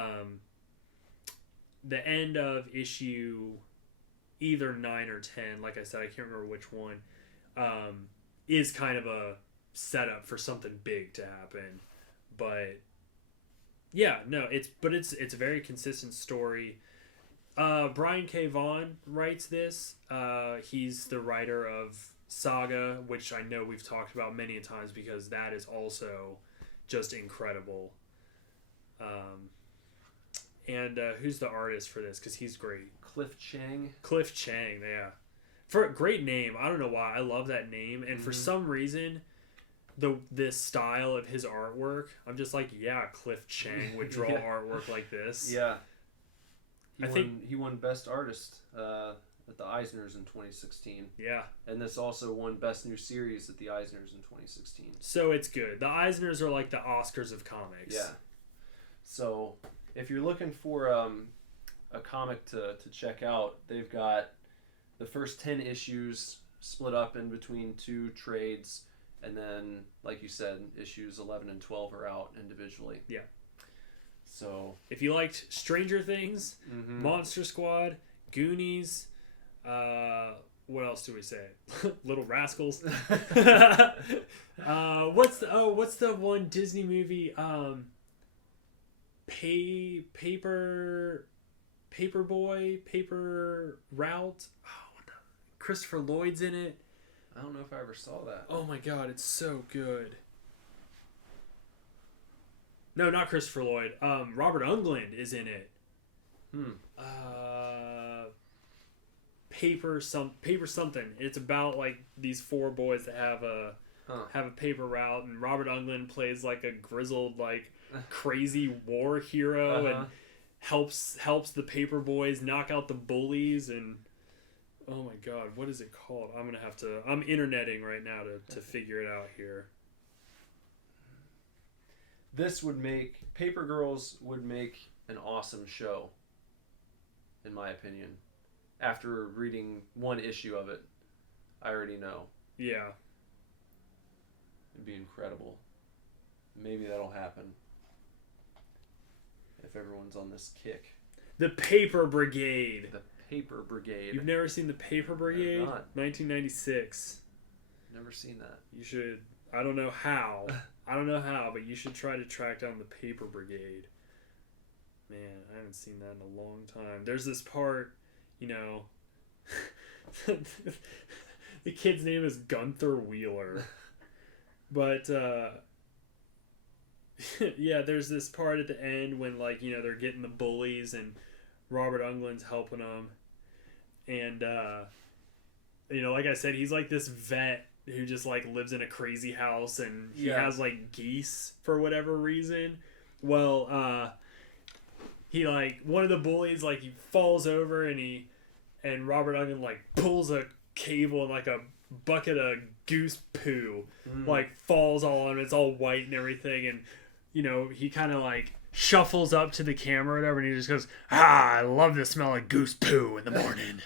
The end of issue either 9 or 10, like I said, I can't remember which one, is kind of setup for something big to happen. But yeah, no, it's a very consistent story. Brian K. Vaughan writes this. He's the writer of Saga, which I know we've talked about many times because that is also just incredible. And who's the artist for this? Because he's great. Cliff Chang. Cliff Chang, yeah. For a great name. I don't know why. I love that name. And for some reason, this style of his artwork, I'm just like, yeah, Cliff Chang would draw artwork like this. Yeah. I think he won Best Artist at the Eisners in 2016. Yeah. And this also won Best New Series at the Eisners in 2016. So it's good. The Eisners are like the Oscars of comics. Yeah. So if you're looking for a comic to check out, they've got the first 10 issues split up in between 2 trades, and then, like you said, issues 11 and 12 are out individually. Yeah. So if you liked Stranger Things, Monster Squad, Goonies, what else do we say? Little Rascals. What's the one Disney movie? Paperboy, Paper Route. Oh, what the? Christopher Lloyd's in it. I don't know if I ever saw that. Oh my god, it's so good. No, not Christopher Lloyd. Robert Englund is in it. Paper something. It's about like these 4 boys that have a paper route, and Robert Englund plays like a grizzled, like crazy war hero and helps the paper boys knock out the bullies. And oh my god, what is it called? I'm interneting right now to figure it out here. This would make Paper Girls would make an awesome show, in my opinion. After reading 1 issue of it, I already know. Yeah. It'd be incredible. Maybe that'll happen. If everyone's on this kick. The Paper Brigade. The Paper Brigade. You've never seen the Paper Brigade? I've not. 1996. Never seen that. You should. I don't know how, but you should try to track down the Paper Brigade. Man, I haven't seen that in a long time. There's this part, the kid's name is Gunther Wheeler. But, yeah, there's this part at the end when, they're getting the bullies and Robert Englund's helping them. And, like I said, he's like this vet who just lives in a crazy house, and he has geese for whatever reason. Well, he one of the bullies he falls over, and Robert Englund pulls a cable, and a bucket of goose poo falls all on him. It's all white and everything, and he kind of shuffles up to the camera or whatever, and he just goes, I love the smell of goose poo in the morning.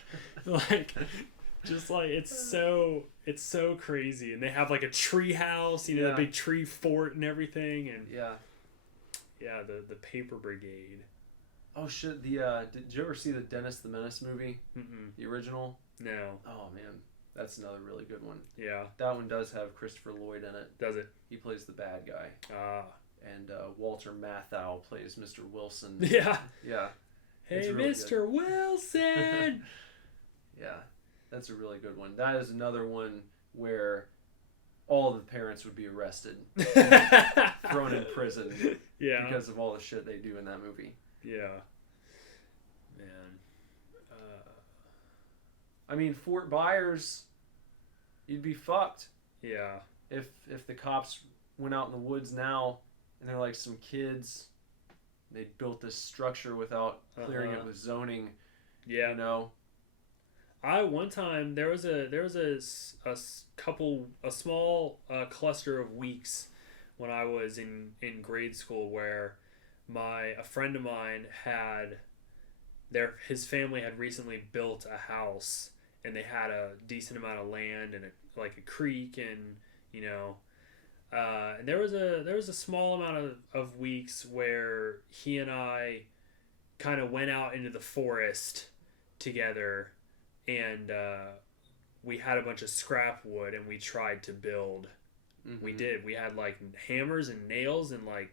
It's so crazy. And they have a tree house, the big tree fort and everything, and the Paper Brigade. Oh shit, did you ever see the Dennis the Menace movie? The original? No. Oh man, that's another really good one. Yeah. That one does have Christopher Lloyd in it. Does it? He plays the bad guy. Ah. And Walter Matthau plays Mr. Wilson. Yeah. Yeah. Hey, really Mr. Good. Wilson! Yeah. That's a really good one. That is another one where all the parents would be arrested. Thrown in prison. Yeah. Because of all the shit they do in that movie. Yeah. Man. I mean, Fort Byers, you'd be fucked. Yeah. If the cops went out in the woods now and they're some kids, they built this structure without clearing it with zoning. Yeah. One time there was a small cluster of weeks when I was in grade school where a friend of mine his family had recently built a house, and they had a decent amount of land and a creek, and and there was a small amount of weeks where he and I kind of went out into the forest together, and we had a bunch of scrap wood, and we tried to build We did. We had like hammers and nails and like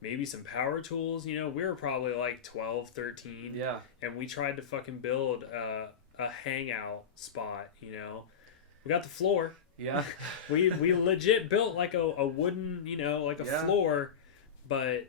maybe some power tools. You know, we were probably like 12, 13. Yeah. And we tried to fucking build a hangout spot, you know. We got the floor. Yeah. We legit built like a wooden, you know, like a floor, but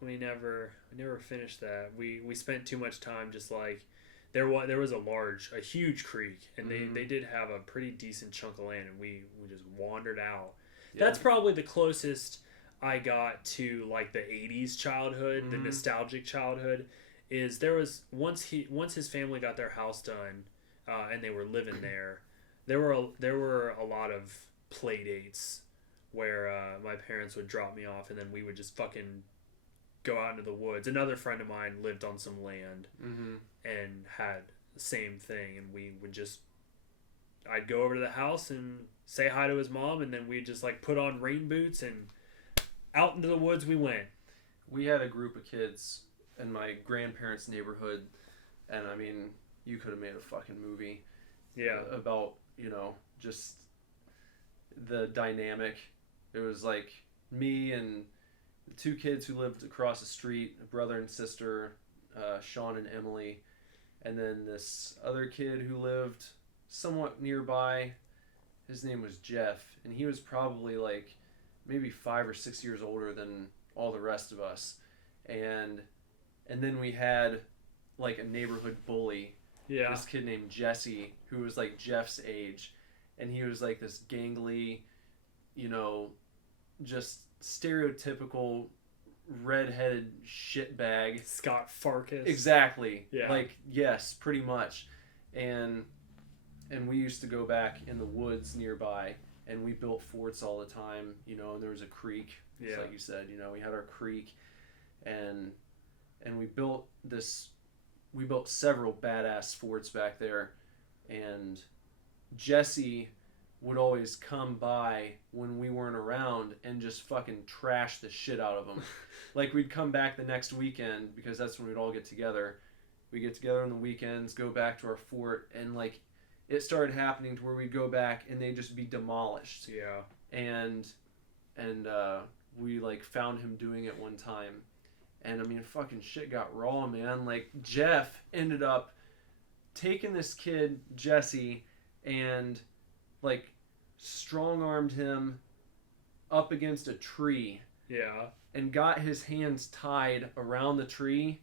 we never finished that. We spent too much time just like there was a huge creek, and they did have a pretty decent chunk of land, and we just wandered out. Yeah. That's probably the closest I got to like the 80s childhood, the nostalgic childhood. Is there was once his family got their house done, and they were living there. There were a lot of play dates where my parents would drop me off, and then we would just fucking go out into the woods. Another friend of mine lived on some land and had the same thing, and we would just I'd go over to the house and say hi to his mom, and then we'd just like put on rain boots and out into the woods we went. We had a group of kids in my grandparents' neighborhood, and I mean, you could have made a fucking movie. Yeah. About, you know, just the dynamic. It was like me and the two kids who lived across the street, a brother and sister, Sean and Emily, and then this other kid who lived somewhat nearby. His name was Jeff, and he was probably like maybe 5 or 6 years older than all the rest of us. And then we had like a neighborhood bully. Yeah. This kid named Jesse, who was like Jeff's age, and he was like this gangly, you know, just stereotypical redheaded shitbag. Scott Farkas. Exactly. Yeah. Like, yes, pretty much. And we used to go back in the woods nearby, and we built forts all the time, you know, and there was a creek. Yeah. Just like you said, you know, we had our creek, and we built several badass forts back there, and Jesse would always come by when we weren't around and just fucking trash the shit out of them. Like, we'd come back the next weekend, because that's when we'd all get together. We get together on the weekends, go back to our fort, and like, it started happening to where we'd go back and they'd just be demolished. Yeah. And we like found him doing it one time. And I mean, fucking shit got raw, man. Like, Jeff ended up taking this kid, Jesse, and like strong-armed him up against a tree. Yeah. And got his hands tied around the tree,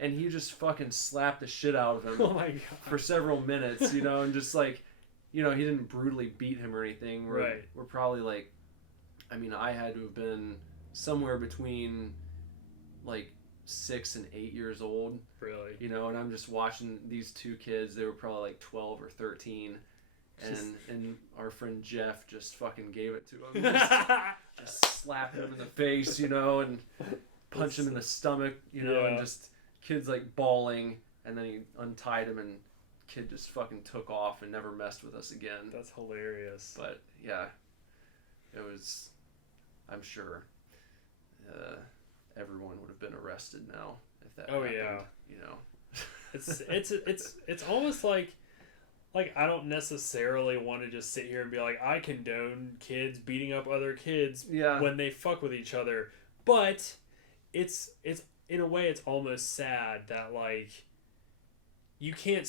and he just fucking slapped the shit out of him. Oh my god. For several minutes, you know, and just like, you know, he didn't brutally beat him or anything. We're probably like, I mean, I had to have been somewhere between like 6 and 8 years old. Really? You know, and I'm just watching these two kids. They were probably like 12 or 13. And our friend Jeff just fucking gave it to him. Just slapped him in the face, you know, and punched him in the stomach, you know, and just kids like bawling. And then he untied him, and kid just fucking took off and never messed with us again. That's hilarious. But yeah, it was, I'm sure everyone would have been arrested now if that happened, you know. It's almost like I don't necessarily want to just sit here and be like, I condone kids beating up other kids when they fuck with each other, but it's in a way it's almost sad that like you can't,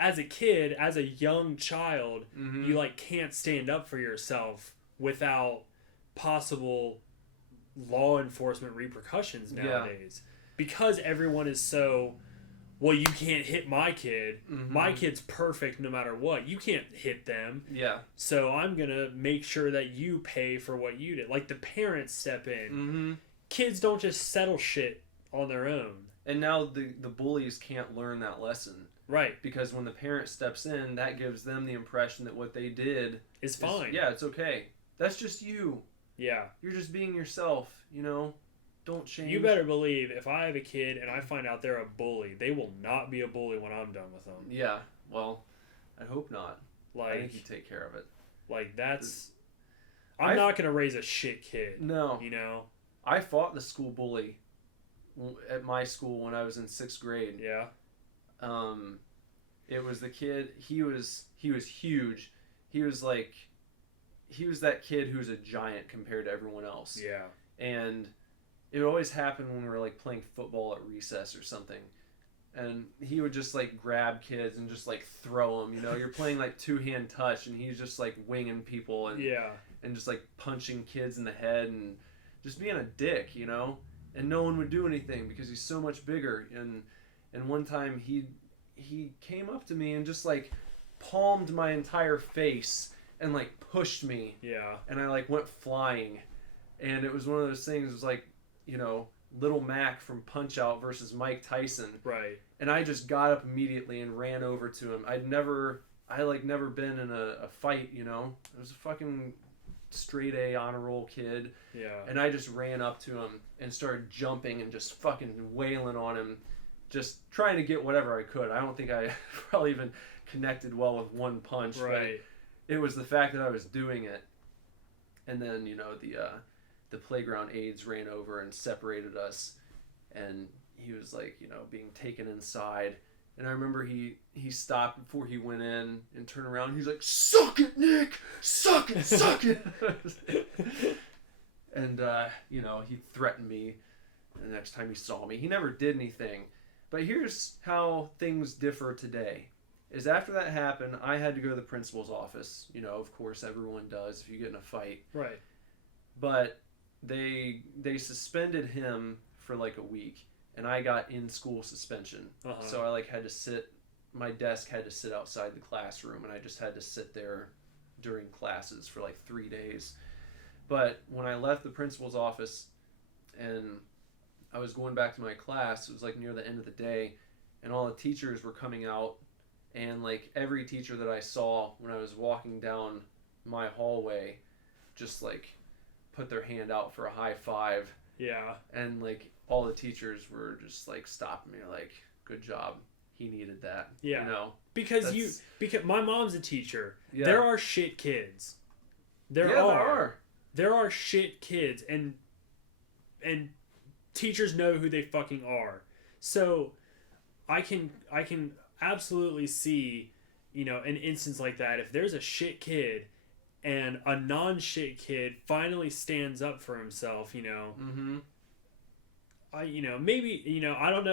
as a kid, as a young child, you like can't stand up for yourself without possible law enforcement repercussions nowadays, because everyone is so, well, you can't hit my kid. My kid's perfect no matter what. You can't hit them. Yeah. So I'm going to make sure that you pay for what you did. Like, the parents step in. Kids don't just settle shit on their own. And now the bullies can't learn that lesson. Right. Because when the parent steps in, that gives them the impression that what they did is fine. Yeah, it's okay. That's just you. Yeah. You're just being yourself, you know? Don't change. You better believe if I have a kid and I find out they're a bully, they will not be a bully when I'm done with them. Yeah, well, I hope not. Like, I think you take care of it. Like, that's... I'm not going to raise a shit kid. No. You know? I fought the school bully at my school when I was in 6th grade. Yeah. It was the kid, he was huge. He was like, he was that kid who's a giant compared to everyone else. Yeah. And it would always happen when we were like playing football at recess or something. And he would just like grab kids and just like throw them, you know. You're playing like two-hand touch and he's just like winging people and just like punching kids in the head and just being a dick, you know. And no one would do anything because he's so much bigger. And one time he came up to me and just like palmed my entire face and like pushed me. Yeah. And I like went flying. And it was one of those things, it was like, you know, Little Mac from Punch-Out versus Mike Tyson. Right. And I just got up immediately and ran over to him. I never been in a fight, you know. I was a fucking straight A honor roll kid. Yeah. And I just ran up to him and started jumping and just fucking wailing on him, just trying to get whatever I could. I don't think I probably even connected well with one punch. Right. But it was the fact that I was doing it. And then, you know, the playground aides ran over and separated us, and he was like, you know, being taken inside. And I remember he stopped before he went in and turned around. He's like, "Suck it, Nick! Suck it, suck it!" And you know, he threatened me the next time he saw me. He never did anything. But here's how things differ today. Is after that happened, I had to go to the principal's office. You know, of course, everyone does if you get in a fight. Right. But they suspended him for like a week, and I got in-school suspension. Uh-huh. So I like had to sit. My desk had to sit outside the classroom, and I just had to sit there during classes for like 3 days. But when I left the principal's office, and I was going back to my class, it was like near the end of the day, and all the teachers were coming out, and like every teacher that I saw when I was walking down my hallway, just like put their hand out for a high five. Yeah. And like all the teachers were just like stopping me, like, "Good job, he needed that." Yeah. You know, because my mom's a teacher. Yeah. There are shit kids. There are shit kids, and teachers know who they fucking are. So I can absolutely see, you know, an instance like that. If there's a shit kid and a non-shit kid finally stands up for himself, you know, maybe, you know, I don't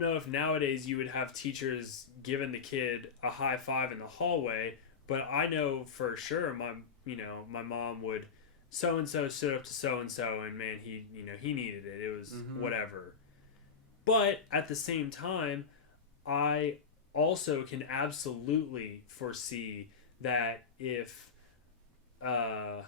know if nowadays you would have teachers giving the kid a high five in the hallway, but I know for sure my mom would, so-and-so stood up to so-and-so, and man, he needed it. It was whatever. But at the same time, I also can absolutely foresee that if a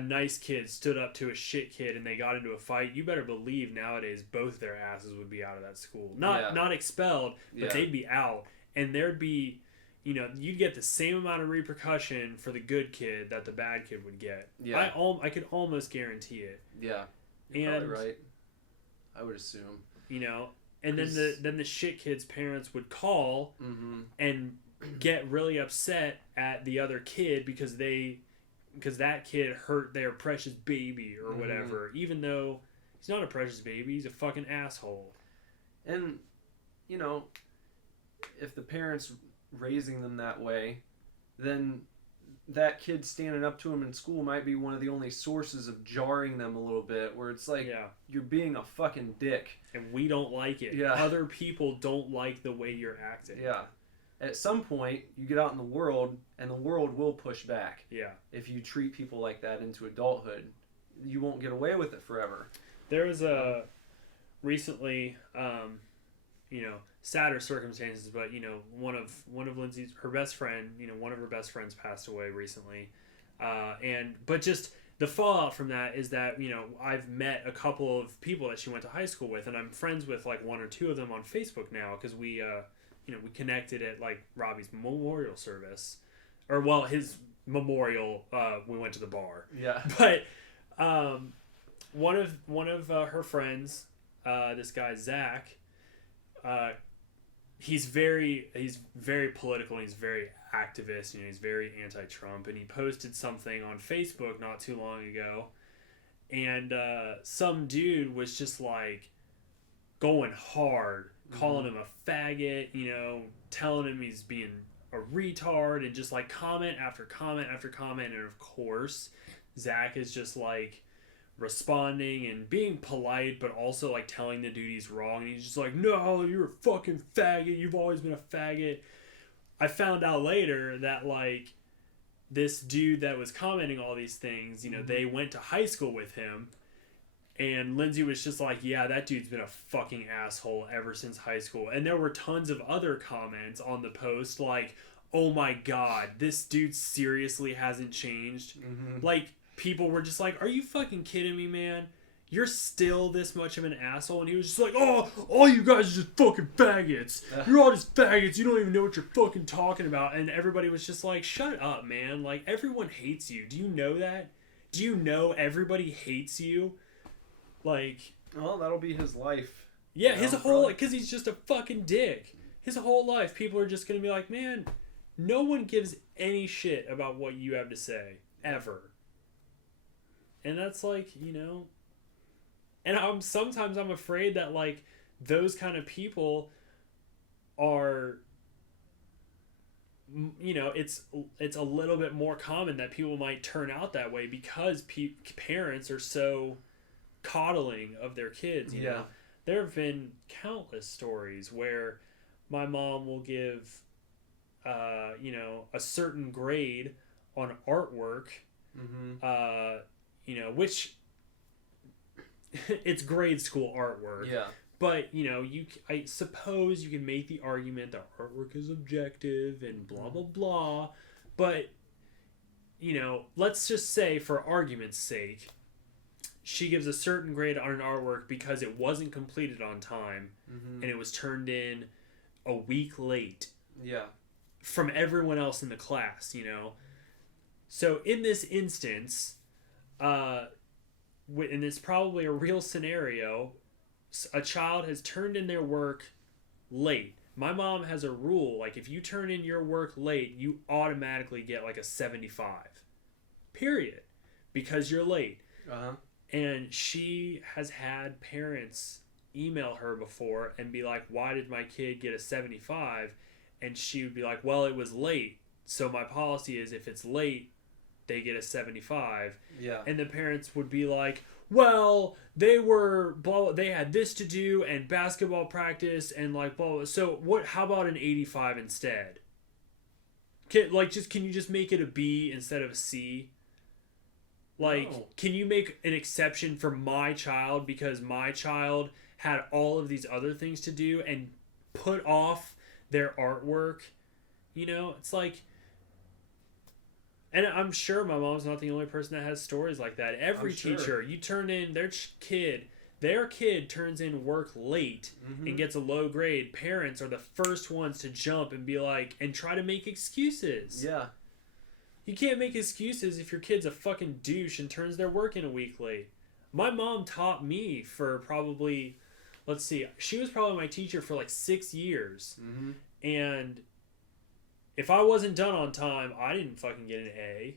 nice kid stood up to a shit kid and they got into a fight, you better believe nowadays both their asses would be out of that school. Not expelled, but they'd be out, and there'd be, you know, you'd get the same amount of repercussion for the good kid that the bad kid would get. Yeah. I could almost guarantee it. Yeah. You're probably right. I would assume. You know, and then the shit kid's parents would call and get really upset at the other kid because that kid hurt their precious baby or whatever, even though he's not a precious baby, he's a fucking asshole. And, you know, if the parents raising them that way, then that kid standing up to him in school might be one of the only sources of jarring them a little bit, where it's like, you're being a fucking dick. And we don't like it. Yeah. Other people don't like the way you're acting. Yeah. At some point, you get out in the world, and the world will push back. Yeah. If you treat people like that into adulthood, you won't get away with it forever. There was recently, you know, sadder circumstances, but, you know, one of Lindsay's, her best friend, you know, one of her best friends passed away recently. But just the fallout from that is that, you know, I've met a couple of people that she went to high school with, and I'm friends with like one or two of them on Facebook now, because we connected at like Robbie's memorial service, or well, his memorial. We went to the bar. Yeah. But one of her friends, this guy Zach, he's very political, and he's very activist. You know, he's very anti-Trump, and he posted something on Facebook not too long ago, and some dude was just like going hard, calling him a faggot, you know, telling him he's being a retard, and just like comment after comment after comment. And of course, Zach is just like responding and being polite, but also like telling the dude he's wrong. And he's just like, no, you're a fucking faggot. You've always been a faggot. I found out later that like this dude that was commenting all these things, you know, they went to high school with him. And Lindsay was just like, yeah, that dude's been a fucking asshole ever since high school. And there were tons of other comments on the post like, oh my God, this dude seriously hasn't changed. Like, people were just like, are you fucking kidding me, man? You're still this much of an asshole? And he was just like, oh, all you guys are just fucking faggots. You're all just faggots. You don't even know what you're fucking talking about. And everybody was just like, shut up, man. Like, everyone hates you. Do you know that? Do you know everybody hates you? Like, well, that'll be his life. Yeah, his whole life, because he's just a fucking dick. His whole life, people are just gonna be like, man, no one gives any shit about what you have to say ever. And that's like, you know, and sometimes I'm afraid that like those kind of people are, you know, it's a little bit more common that people might turn out that way because parents are so coddling of their kids. You know, there have been countless stories where my mom will give you know, a certain grade on artwork, you know, which it's grade school artwork, but you know, I suppose you can make the argument that artwork is objective and blah blah blah, but you know, let's just say for argument's sake, she gives a certain grade on an artwork because it wasn't completed on time and it was turned in a week late. From everyone else in the class, you know. So in this instance, and it's probably a real scenario, a child has turned in their work late. My mom has a rule, like if you turn in your work late, you automatically get like a 75. Period. Because you're late. And she has had parents email her before and be like, why did my kid get a 75? And she would be like, well, it was late. So my policy is if it's late, they get a 75. And the parents would be like, well, they were blah, they had this to do and basketball practice and like blah, blah. So how about an 85 instead? Can you just make it a B instead of a C? Like, no. Can you make an exception for my child because my child had all of these other things to do and put off their artwork? You know, it's like, and I'm sure my mom's not the only person that has stories like that. Every teacher, you turn in their kid turns in work late and gets a low grade. Parents are the first ones to jump and be like, and try to make excuses. You can't make excuses if your kid's a fucking douche and turns their work in a week late. My mom taught me for probably, let's see, she was probably my teacher for like 6 years. And if I wasn't done on time, I didn't fucking get an A.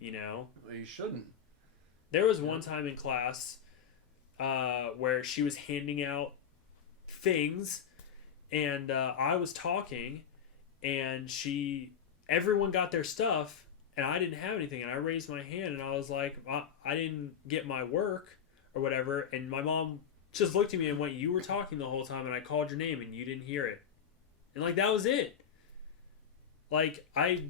You know? Well, you shouldn't. There was one time in class where she was handing out things and I was talking and everyone got their stuff and I didn't have anything, and I raised my hand and I was like, I didn't get my work or whatever, and my mom just looked at me and went, you were talking the whole time and I called your name and you didn't hear it. And like, that was it. Like, I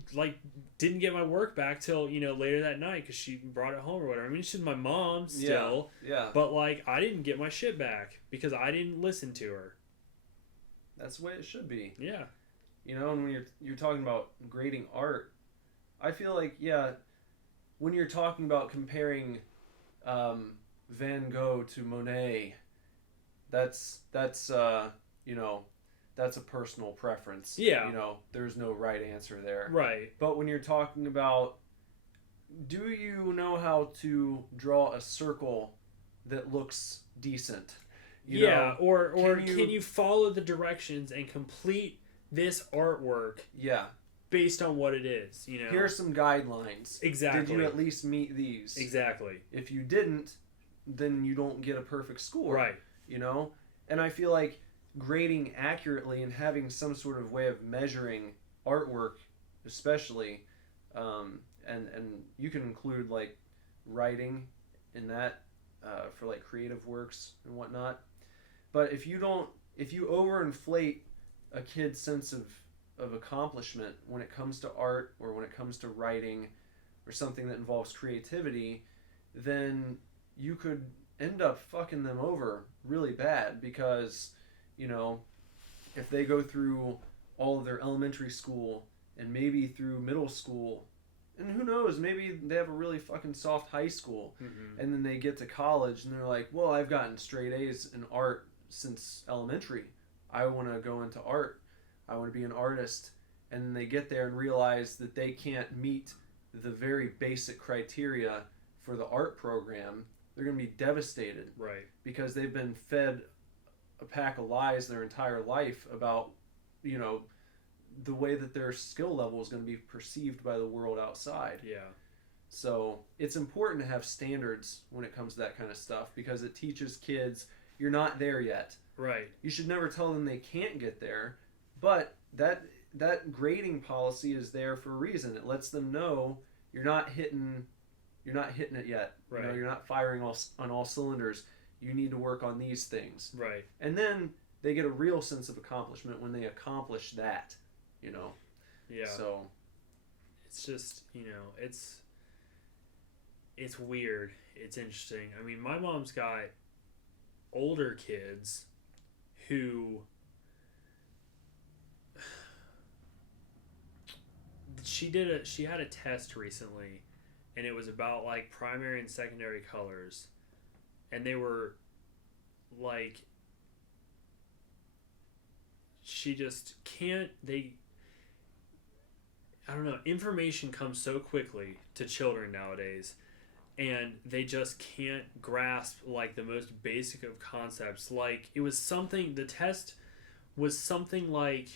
didn't get my work back till, you know, later that night because she brought it home or whatever. I mean, she's my mom still, but like, I didn't get my shit back because I didn't listen to her. That's the way it should be. Yeah. You know, and when you're talking about grading art, I feel like, when you're talking about comparing Van Gogh to Monet, that's you know, that's a personal preference. Yeah. You know, there's no right answer there. Right. But when you're talking about, do you know how to draw a circle that looks decent? You know, or can you follow the directions and complete this artwork based on what it is, you know? Here are some guidelines. Exactly. Did you at least meet these? Exactly. If you didn't, then you don't get a perfect score. Right. You know? And I feel like grading accurately and having some sort of way of measuring artwork, especially, and you can include like writing in that for like creative works and whatnot. But if you overinflate a kid's sense of accomplishment when it comes to art or when it comes to writing or something that involves creativity, then you could end up fucking them over really bad because, you know, if they go through all of their elementary school and maybe through middle school, and who knows, maybe they have a really fucking soft high school, and then they get to college and they're like, well, I've gotten straight A's in art since elementary. I want to go into art. I want to be an artist. And then they get there and realize that they can't meet the very basic criteria for the art program. They're going to be devastated. Right. Because they've been fed a pack of lies their entire life about, you know, the way that their skill level is going to be perceived by the world outside. Yeah. So it's important to have standards when it comes to that kind of stuff because it teaches kids you're not there yet. Right. You should never tell them they can't get there, but that grading policy is there for a reason. It lets them know you're not hitting it yet. Right. You know, you're not firing on all cylinders. You need to work on these things. Right. And then they get a real sense of accomplishment when they accomplish that, you know. Yeah. So it's just, you know, it's weird. It's interesting. I mean, my mom's got older kids who she had a test recently, and it was about like primary and secondary colors, and they were like, she just can't, I don't know, information comes so quickly to children nowadays, and they just can't grasp like the most basic of concepts. Like, it was something, the test was something like,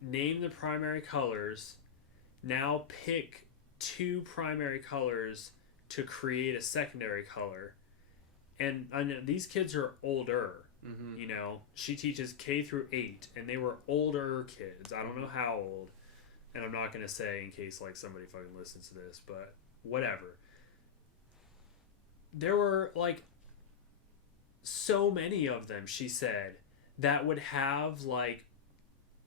name the primary colors, now pick 2 primary colors to create a secondary color. And I know these kids are older. mm-hmm. You know, she teaches K through 8, and they were older kids. I don't know how old, and I'm not going to say in case like somebody fucking listens to this, but whatever. There were like so many of them, she said, that would have like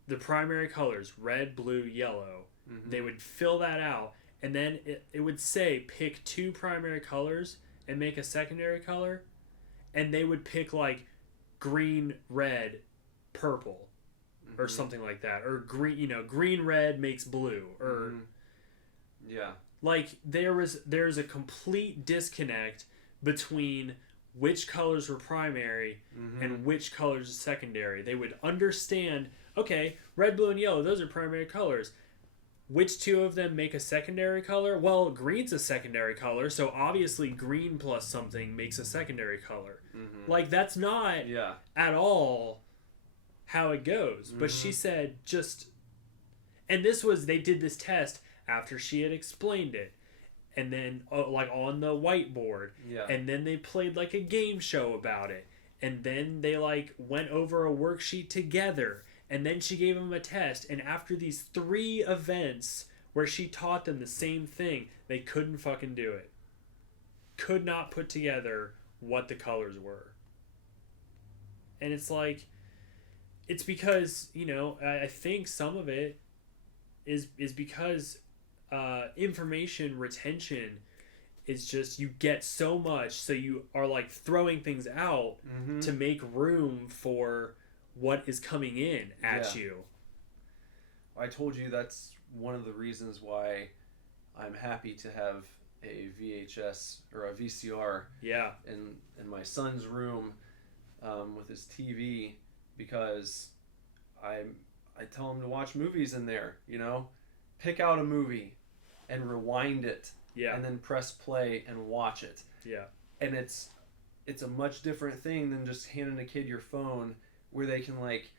the primary colors, red, blue, yellow. Mm-hmm. They would fill that out, and then it would say pick 2 primary colors and make a secondary color, and they would pick like green, red, purple, mm-hmm. or something like that, or green, you know, green, red makes blue, or mm-hmm. yeah, like there's a complete disconnect between which colors were primary mm-hmm. and which colors are secondary. They would understand, okay, red, blue, and yellow, those are primary colors. Which 2 of them make a secondary color? Well, green's a secondary color, so obviously green plus something makes a secondary color. Mm-hmm. Like, that's not at all how it goes. Mm-hmm. But she said just... And they did this test after she had explained it. And then, like, on the whiteboard. Yeah. And then they played, like, a game show about it. And then they, like, went over a worksheet together. And then she gave them a test. And after these 3 events where she taught them the same thing, they couldn't fucking do it. Could not put together what the colors were. And it's like, it's because, you know, I think some of it is because information retention is just, you get so much, so you are like throwing things out mm-hmm. to make room for what is coming in at you. I told you that's one of the reasons why I'm happy to have a VHS or a VCR in my son's room with his TV, because I tell him to watch movies in there, you know, pick out a movie and rewind it and then press play and watch it. Yeah. And it's a much different thing than just handing a kid your phone where they can like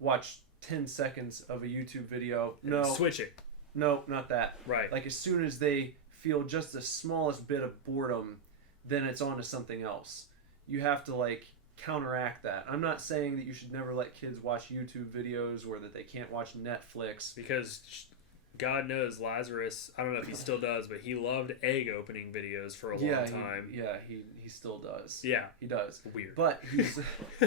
watch 10 seconds of a YouTube video. No. Switch it. No, not that. Right. Like, as soon as they feel just the smallest bit of boredom, then it's on to something else. You have to like counteract that. I'm not saying that you should never let kids watch YouTube videos or that they can't watch Netflix. Because God knows Lazarus, I don't know if he still does, but he loved egg opening videos for a long time. He still does. Yeah. He does. Weird. But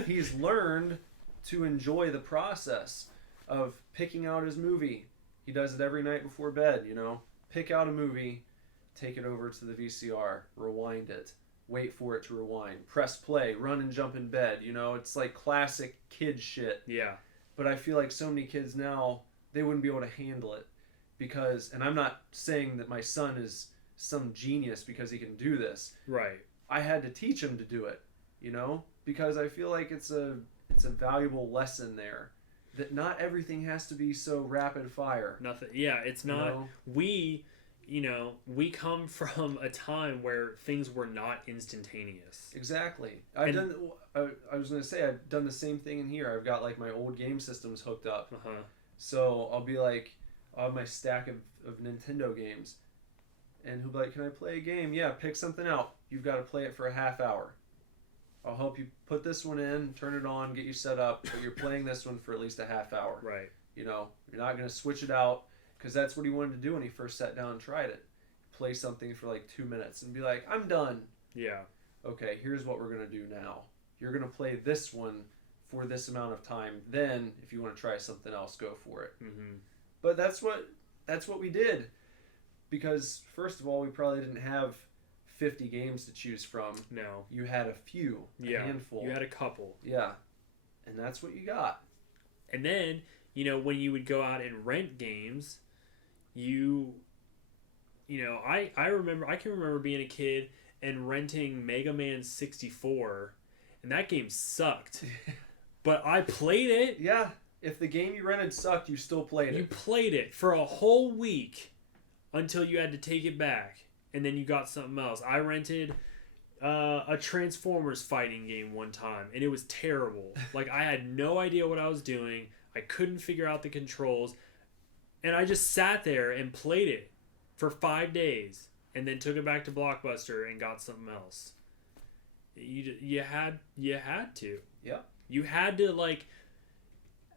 he's learned to enjoy the process of picking out his movie. He does it every night before bed, you know. Pick out a movie, take it over to the VCR, rewind it, wait for it to rewind, press play, run and jump in bed, you know. It's like classic kid shit. Yeah. But I feel like so many kids now, they wouldn't be able to handle it. Because, and I'm not saying that my son is some genius because he can do this. Right. I had to teach him to do it, you know, because I feel like it's a valuable lesson there, that not everything has to be so rapid fire. Nothing. Yeah, it's not. You know? We come from a time where things were not instantaneous. Exactly. I was gonna say I've done the same thing in here. I've got like my old game systems hooked up, so I'll be like, I'll have my stack of Nintendo games, and he'll be like, "Can I play a game?" Yeah, pick something out. You've got to play it for a half hour. I'll help you put this one in, turn it on, get you set up, but you're playing this one for at least a half hour. Right. You know, you're not going to switch it out, because that's what he wanted to do when he first sat down and tried it. Play something for like 2 minutes and be like, "I'm done." Yeah. Okay, here's what we're going to do now. You're going to play this one for this amount of time. Then, if you want to try something else, go for it. Mm-hmm. But that's what we did, because first of all, we probably didn't have 50 games to choose from. No. You had a few, a handful. You had a couple. Yeah, and that's what you got. And then, you know, when you would go out and rent games, I can remember being a kid and renting Mega Man 64, and that game sucked. But I played it. Yeah. If the game you rented sucked, you still played it. You played it for a whole week until you had to take it back, and then you got something else. I rented a Transformers fighting game one time, and it was terrible. Like, I had no idea what I was doing. I couldn't figure out the controls, and I just sat there and played it for 5 days, and then took it back to Blockbuster and got something else. You had to. Yeah. You had to, like,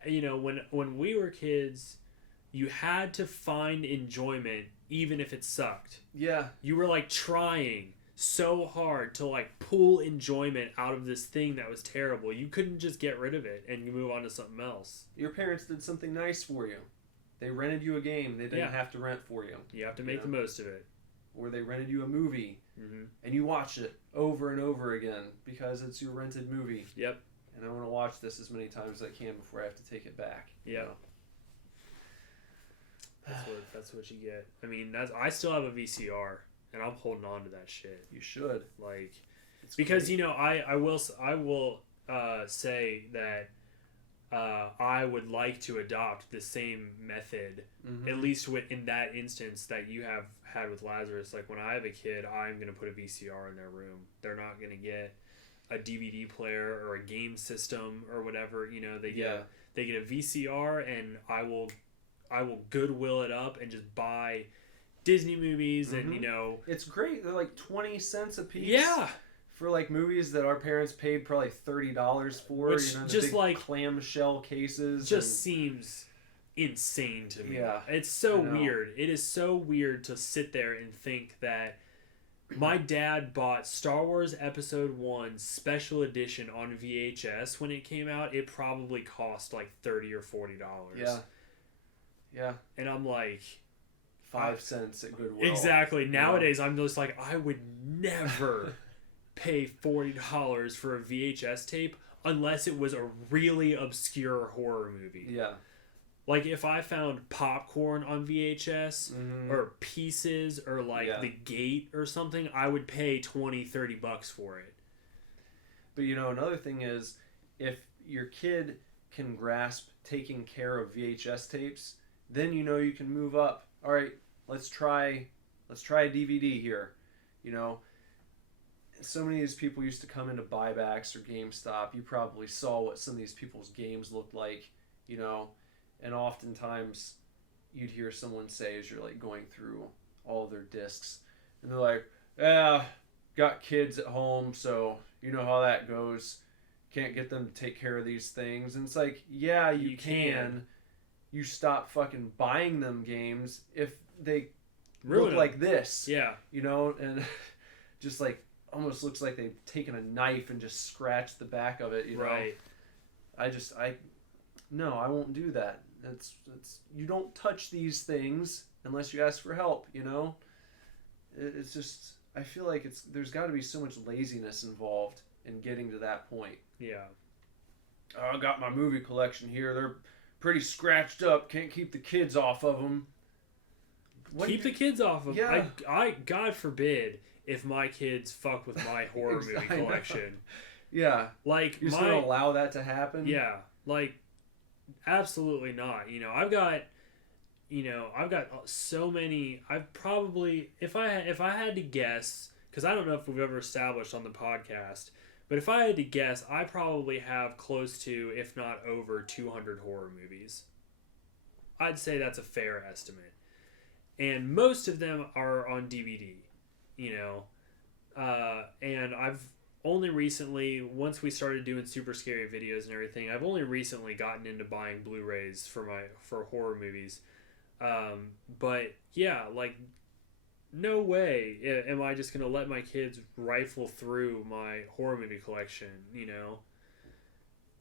you know, when we were kids, you had to find enjoyment even if it sucked. Yeah. You were like trying so hard to like pull enjoyment out of this thing that was terrible. You couldn't just get rid of it and you move on to something else. Your parents did something nice for you. They rented you a game they didn't have to rent for you. You have to make the most of it. Or they rented you a movie, and you watch it over and over again because it's your rented movie. Yep. And I want to watch this as many times as I can before I have to take it back. Yeah. You know? That's what you get. I mean, I still have a VCR, and I'm holding on to that shit. You should. Like, it's because great. you know, I will say that I would like to adopt the same method, at least in that instance that you have had with Lazarus. Like, when I have a kid, I'm gonna put a VCR in their room. They're not gonna get a DVD player or a game system or whatever. You know, they get a VCR, and I will Goodwill it up and just buy Disney movies, and you know, it's great. They're like 20 cents a piece. Yeah. For like movies that our parents paid probably $30 for, which, you know, the just big like clamshell cases. Just seems insane to me. Yeah, it's so weird. It is so weird to sit there and think that my dad bought Star Wars Episode 1 Special Edition on VHS when it came out. It probably cost like $30 or $40. Yeah. And I'm like, 5 cents at Goodwill. Exactly. Nowadays, I'm just like, I would never pay $40 for a VHS tape unless it was a really obscure horror movie. Yeah. Like, if I found Popcorn on VHS or Pieces or like The Gate or something, I would pay $20-$30 for it. But you know, another thing is, if your kid can grasp taking care of VHS tapes, then you know you can move up. All right, let's try a DVD here. You know, so many of these people used to come into buybacks or GameStop. You probably saw what some of these people's games looked like, you know, and oftentimes you'd hear someone say as you're like going through all of their discs, and they're like, "Yeah, got kids at home, so you know how that goes. can't get them to take care of these things. And it's like, yeah, you can. You stop fucking buying them games if they look like this. Yeah. You know, and just like almost looks like they've taken a knife and just scratched the back of it, you know. Right. No, I won't do that. It's you don't touch these things unless you ask for help, you know. It's just, I feel like there's got to be so much laziness involved in getting to that point. Yeah. Oh, I got my movie collection here. They're pretty scratched up. Can't keep the kids off of them. Keep the kids off of. Yeah. I God forbid if my kids fuck with my horror movie collection. Yeah. Like, you're just gonna allow that to happen? Yeah. Like, absolutely not. You know, I've got so many. I've probably, if I had to guess, because I don't know if we've ever established on the podcast, but if I had to guess, I probably have close to, if not over, 200 horror movies. I'd say that's a fair estimate. And most of them are on DVD, you know. And I've only recently, once we started doing super scary videos and everything, I've only recently gotten into buying Blu-rays for horror movies. But yeah, like, no way am I just gonna let my kids rifle through my horror movie collection, you know.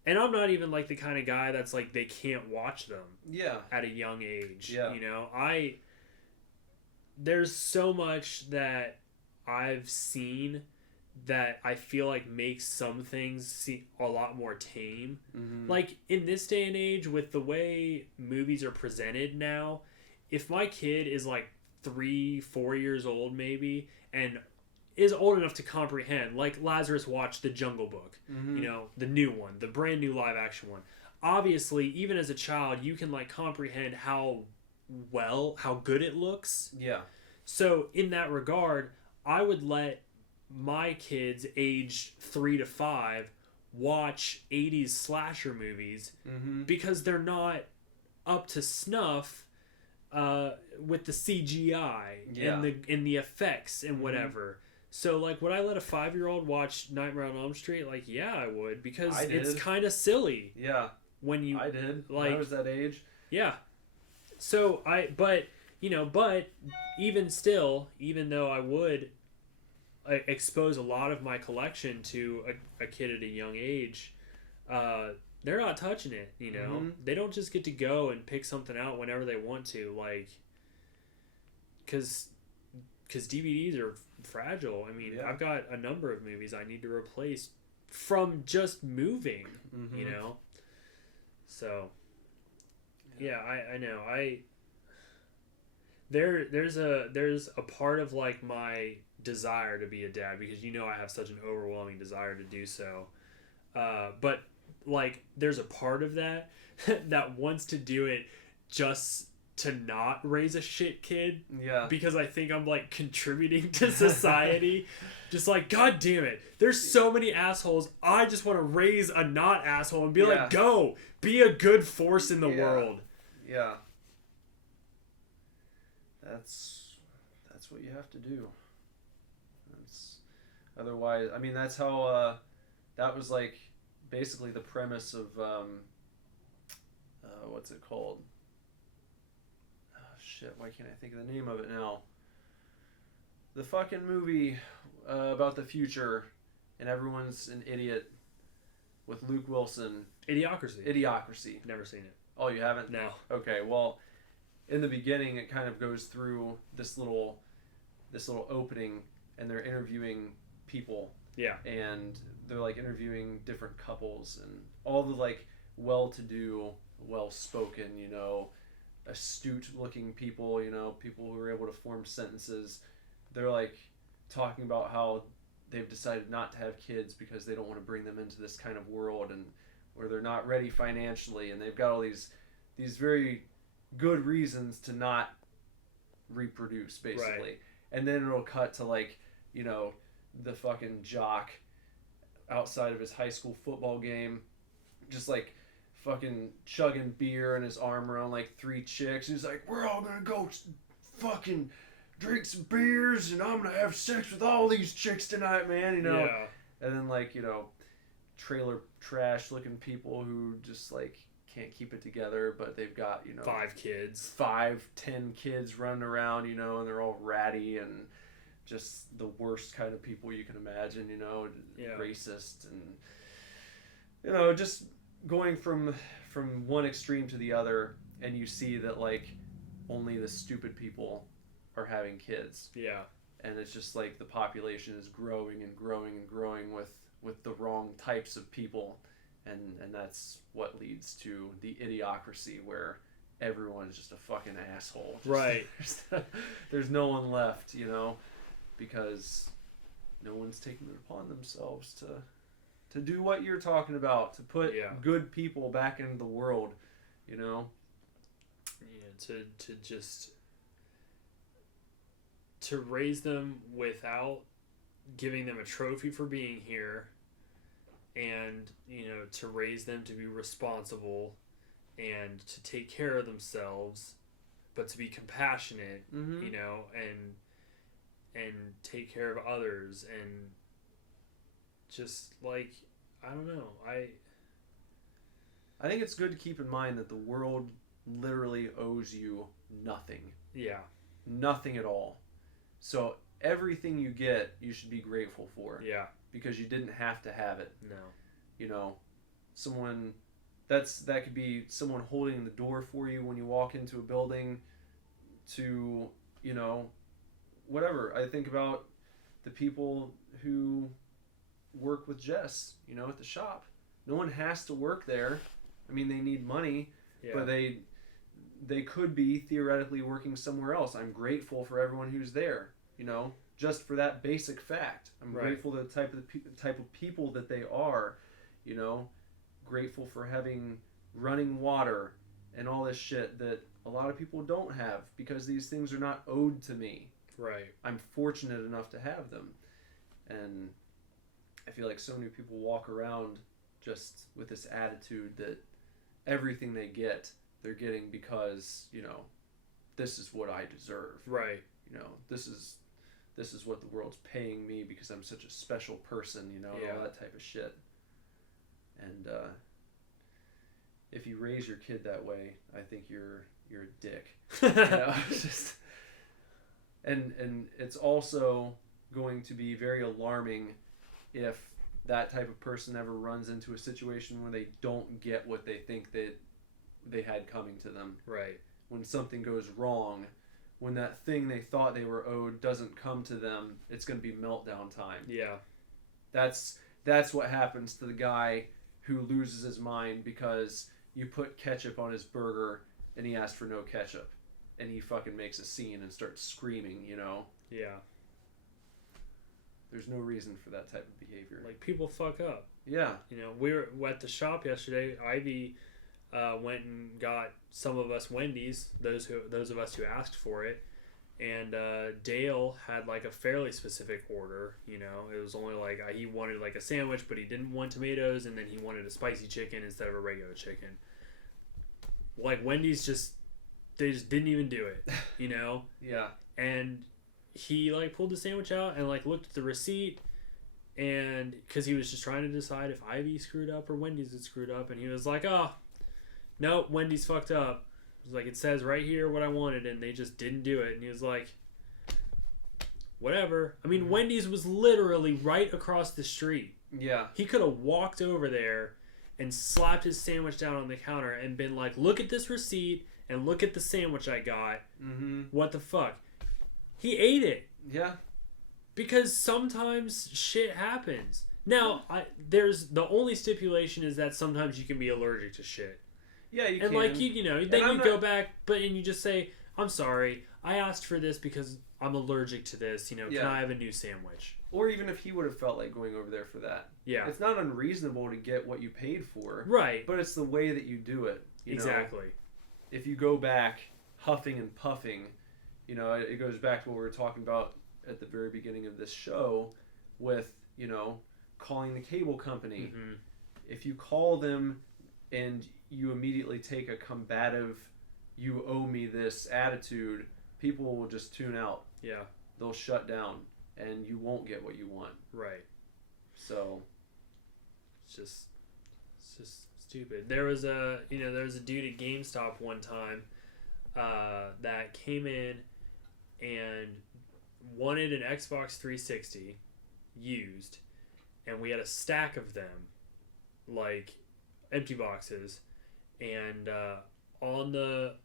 And I'm not even like the kind of guy that's like they can't watch them. Yeah. At a young age. Yeah. You know, there's so much that I've seen that I feel like makes some things seem a lot more tame. Mm-hmm. Like, in this day and age, with the way movies are presented now, if my kid is like 3-4 years old maybe and is old enough to comprehend, like Lazarus watched The Jungle Book, mm-hmm. you know, the new one, the brand new live action one. Obviously, even as a child, you can like comprehend how good it looks. Yeah. So in that regard, I would let my kids aged 3 to 5 watch 80s slasher movies, mm-hmm. because they're not up to snuff with the CGI and the effects and whatever. So like, would I let a 5-year-old watch Nightmare on Elm Street? Like, yeah, I would, because it's kind of silly. Yeah. I did. Like, when I was that age. Yeah. So but even still, even though I would expose a lot of my collection to a kid at a young age, they're not touching it, you know. Mm-hmm. They don't just get to go and pick something out whenever they want to, like, because DVDs are fragile. I mean, I've got a number of movies I need to replace from just moving, mm-hmm. you know. So yeah, I know. There's a part of like my desire to be a dad, because you know I have such an overwhelming desire to do so, but like there's a part of that that wants to do it just to not raise a shit kid. Yeah. Because I think I'm like contributing to society. Just like, God damn it, there's so many assholes. I just want to raise a not asshole and be like, go be a good force in the world. Yeah. That's what you have to do. Otherwise, I mean, that's how that was like basically the premise of what's it called? Oh shit, why can't I think of the name of it now? The fucking movie about the future and everyone's an idiot with Luke Wilson. Idiocracy. Never seen it. Oh, you haven't? No. Okay, well, in the beginning it kind of goes through this little opening, and they're interviewing people. Yeah. And they're like interviewing different couples, and all the like well-to-do, well-spoken, you know, astute-looking people, you know, people who are able to form sentences. They're like talking about how they've decided not to have kids because they don't want to bring them into this kind of world, and where they're not ready financially, and they've got all these very good reasons to not reproduce, basically. Right. And then it'll cut to like, you know, the fucking jock outside of his high school football game, just like fucking chugging beer in his arm around like 3 chicks. He's like, we're all gonna go fucking drink some beers, and I'm gonna have sex with all these chicks tonight, man, you know. Yeah. And then like, you know, trailer trash looking people who just like can't keep it together, but they've got, 5 kids. 5-10 kids running around, and they're all ratty and just the worst kind of people you can imagine, racist and just going from one extreme to the other, and you see that like only the stupid people are having kids. Yeah. And it's just like the population is growing and growing and growing with the wrong types of people, and that's what leads to the idiocracy where everyone is just a fucking asshole. Right. There's no one left, because no one's taking it upon themselves to do what you're talking about, to put good people back into the world, Yeah, to raise them without giving them a trophy for being here, and to raise them to be responsible and to take care of themselves, but to be compassionate, and take care of others, and just like, I don't know, I think it's good to keep in mind that the world literally owes you nothing. Yeah. Nothing at all. So everything you get, you should be grateful for. Yeah. Because you didn't have to have it. No. Someone that could be someone holding the door for you when you walk into a building, to, whatever. I think about the people who work with Jess, at the shop. No one has to work there. I mean, they need money, but they could be theoretically working somewhere else. I'm grateful for everyone who's there, just for that basic fact. I'm grateful to the type of people that they are, grateful for having running water and all this shit that a lot of people don't have, because these things are not owed to me. Right. I'm fortunate enough to have them. And I feel like so many people walk around just with this attitude that everything they get, they're getting because, this is what I deserve. Right. This is what the world's paying me because I'm such a special person, and all that type of shit. And if you raise your kid that way, I think you're a dick. It's just, and it's also going to be very alarming if that type of person ever runs into a situation where they don't get what they think that they had coming to them. Right. When something goes wrong, when that thing they thought they were owed doesn't come to them, it's going to be meltdown time. Yeah. That's what happens to the guy who loses his mind because you put ketchup on his burger and he asked for no ketchup, and he fucking makes a scene and starts screaming, Yeah. There's no reason for that type of behavior. Like, people fuck up. Yeah. We were at the shop yesterday. Ivy went and got some of us Wendy's, those of us who asked for it, and Dale had like a fairly specific order. It was only like he wanted like a sandwich, but he didn't want tomatoes, and then he wanted a spicy chicken instead of a regular chicken. Like, Wendy's they just didn't even do it, Yeah. And he like pulled the sandwich out and like looked at the receipt, and because he was just trying to decide if Ivy screwed up or Wendy's had screwed up, and he was like, "Oh, nope, Wendy's fucked up." It was like, "It says right here what I wanted, and they just didn't do it." And he was like, "Whatever." I mean, Wendy's was literally right across the street. Yeah. He could have walked over there and slapped his sandwich down on the counter and been like, "Look at this receipt and look at the sandwich I got. Mm-hmm. What the fuck?" He ate it. Yeah. Because sometimes shit happens. Now, there's the only stipulation is that sometimes you can be allergic to shit. Yeah, you and can. like then you go back, and you just say, "I'm sorry, I asked for this because I'm allergic to this. Can I have a new sandwich?" Or even if he would have felt like going over there for that. Yeah. It's not unreasonable to get what you paid for. Right. But it's the way that you do it. Exactly. If you go back huffing and puffing, it goes back to what we were talking about at the very beginning of this show with, calling the cable company. Mm-hmm. If you call them and you immediately take a combative, you owe me this attitude, people will just tune out. Yeah. They'll shut down and you won't get what you want. Right. So It's just stupid. There was a dude at GameStop one time that came in and wanted an Xbox 360 used, and we had a stack of them, like empty boxes, and on the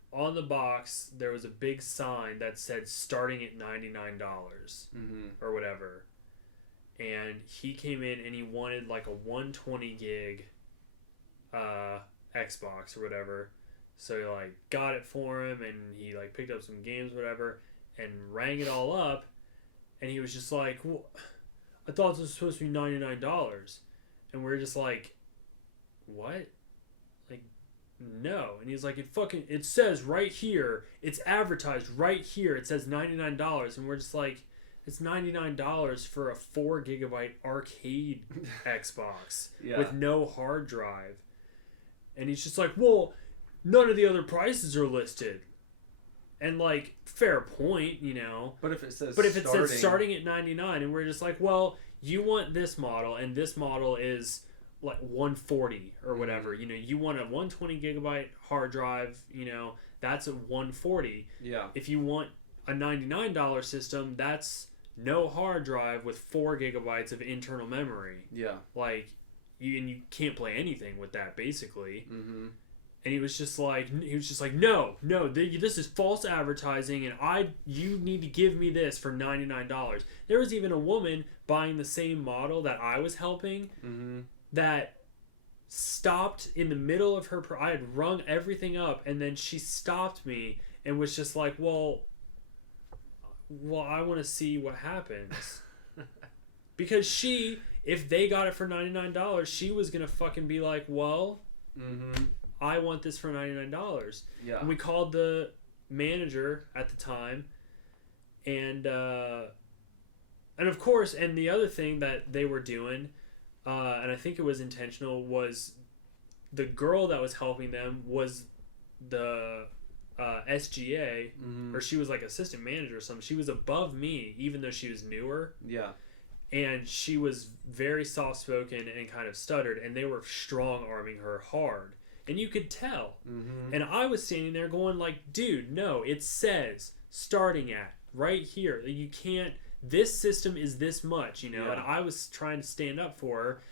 box there was a big sign that said starting at $99 or whatever. And he came in and he wanted like a 120 gig Xbox or whatever. So he like got it for him, and he like picked up some games, whatever, and rang it all up. And he was just like, well, I thought this was supposed to be $99. And we're just like, what? Like, no. And he's like, it says right here, it's advertised right here, it says $99. And we're just like, it's $99 for a 4 gigabyte arcade Xbox with no hard drive. And he's just like, well, none of the other prices are listed. And like, fair point, you know. But if it says starting at $99, and we're just like, well, you want this model, and this model is like $140 or whatever. You know, you want a 120 gigabyte hard drive, you know, that's at $140. Yeah. If you want a $99 system, that's no hard drive with 4 gigabytes of internal memory. Yeah. Like, you can't play anything with that, basically. Mm-hmm. And he was just like, no, this is false advertising, and you need to give me this for $99. There was even a woman buying the same model that I was helping that stopped in the middle of I had rung everything up, and then she stopped me and was just like, well, I want to see what happens. Because if they got it for $99, she was going to fucking be like, well, I want this for $99. Yeah. And we called the manager at the time, and of course, and the other thing that they were doing, and I think it was intentional, was the girl that was helping them was the SGA, or she was like assistant manager or something. She was above me, even though she was newer. Yeah. And she was very soft-spoken and kind of stuttered, and they were strong-arming her hard. And you could tell. And I was standing there going like, dude, no, it says starting at right here. You can't, this system is this much, you know. And I was trying to stand up for her.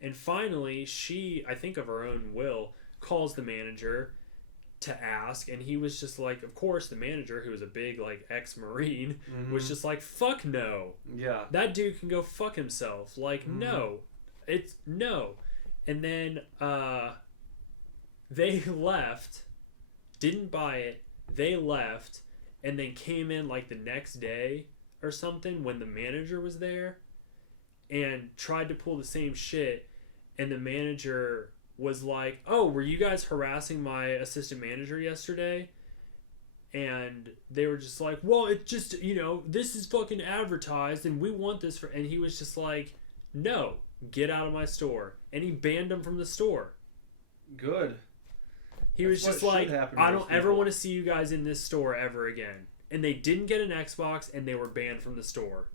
And finally, she, I think of her own will, calls the manager to ask. And he was just like, of course, the manager, who was a big like ex-Marine, was just like, fuck no. Yeah. That dude can go fuck himself. Like, no. It's no. And then, they left, didn't buy it, they left, and then came in like the next day or something when the manager was there and tried to pull the same shit, and the manager was like, oh, were you guys harassing my assistant manager yesterday? And they were just like, well, it just, you know, this is fucking advertised and we want this for, and he was just like, no, get out of my store. And he banned them from the store. Good. He was just like, I don't ever want to see you guys in this store ever again. And they didn't get an Xbox, and they were banned from the store.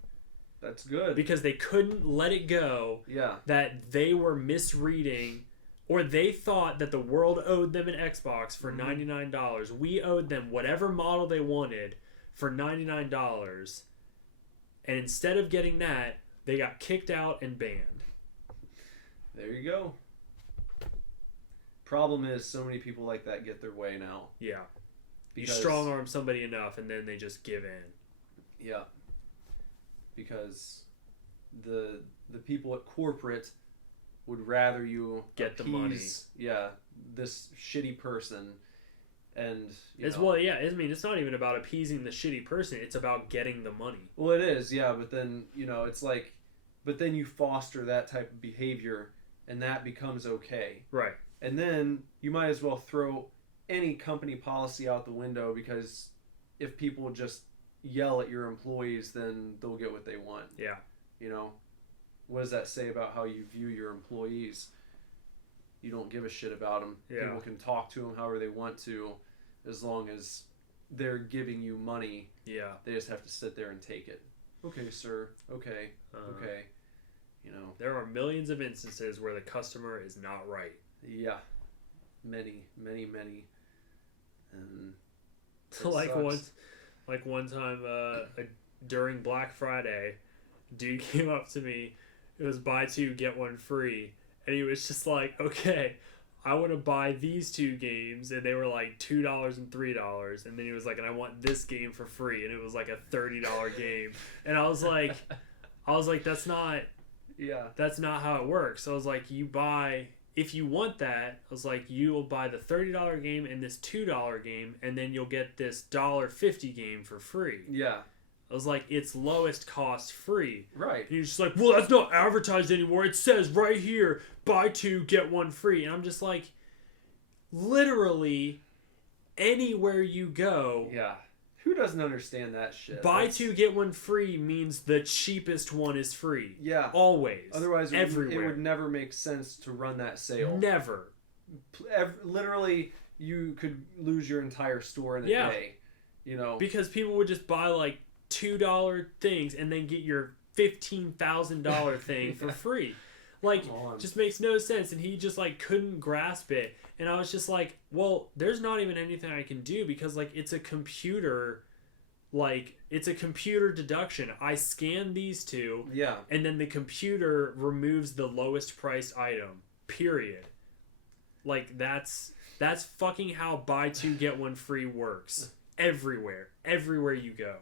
That's good. Because they couldn't let it go that they were misreading, or they thought that the world owed them an Xbox for $99. We owed them whatever model they wanted for $99. And instead of getting that, they got kicked out and banned. There you go. Problem is, so many people like that get their way now. Yeah. You strong arm somebody enough, and then they just give in. Yeah. Because the people at corporate would rather you get the money. Yeah, this shitty person, and well, yeah. I mean, it's not even about appeasing the shitty person. It's about getting the money. Well, it is, yeah. But then it's like, but then you foster that type of behavior, and that becomes okay. Right. And then you might as well throw any company policy out the window, because if people just yell at your employees, then they'll get what they want. Yeah. You know, what does that say about how you view your employees? You don't give a shit about them. Yeah. People can talk to them however they want to, as long as they're giving you money. Yeah. They just have to sit there and take it. Okay, sir. Okay. Okay. You know. There are millions of instances where the customer is not right. Yeah. Many. And like sucks. one time during Black Friday, dude came up to me. It was buy two get one free, and he was just like, "Okay, I want to buy these two games," and they were like $2 and $3, and then he was like, "And I want this game for free," and it was like a $30 game, and I was like, "That's not how it works." So I was like, "You buy." If you want that, I was like, you'll buy the $30 game and this $2 game, and then you'll get this $1.50 game for free. Yeah. I was like, it's lowest cost free. Right. And he's just like, well, that's not advertised anymore. It says right here, buy two, get one free. And I'm just like, literally, anywhere you go, Yeah. Who doesn't understand that shit? buy two, get one free means the cheapest one is free. Yeah. Always. Otherwise, everywhere. it would never make sense to run that sale. Never. Literally, you could lose your entire store in a day. You know. Because people would just buy like $2 things and then get your $15,000 thing for free. Like, just makes no sense. And he just like couldn't grasp it. And I was just like, well, there's not even anything I can do because like it's a computer deduction. I scan these two. Yeah. And then the computer removes the lowest priced item. Period. Like that's fucking how buy two get one free works. Everywhere you go.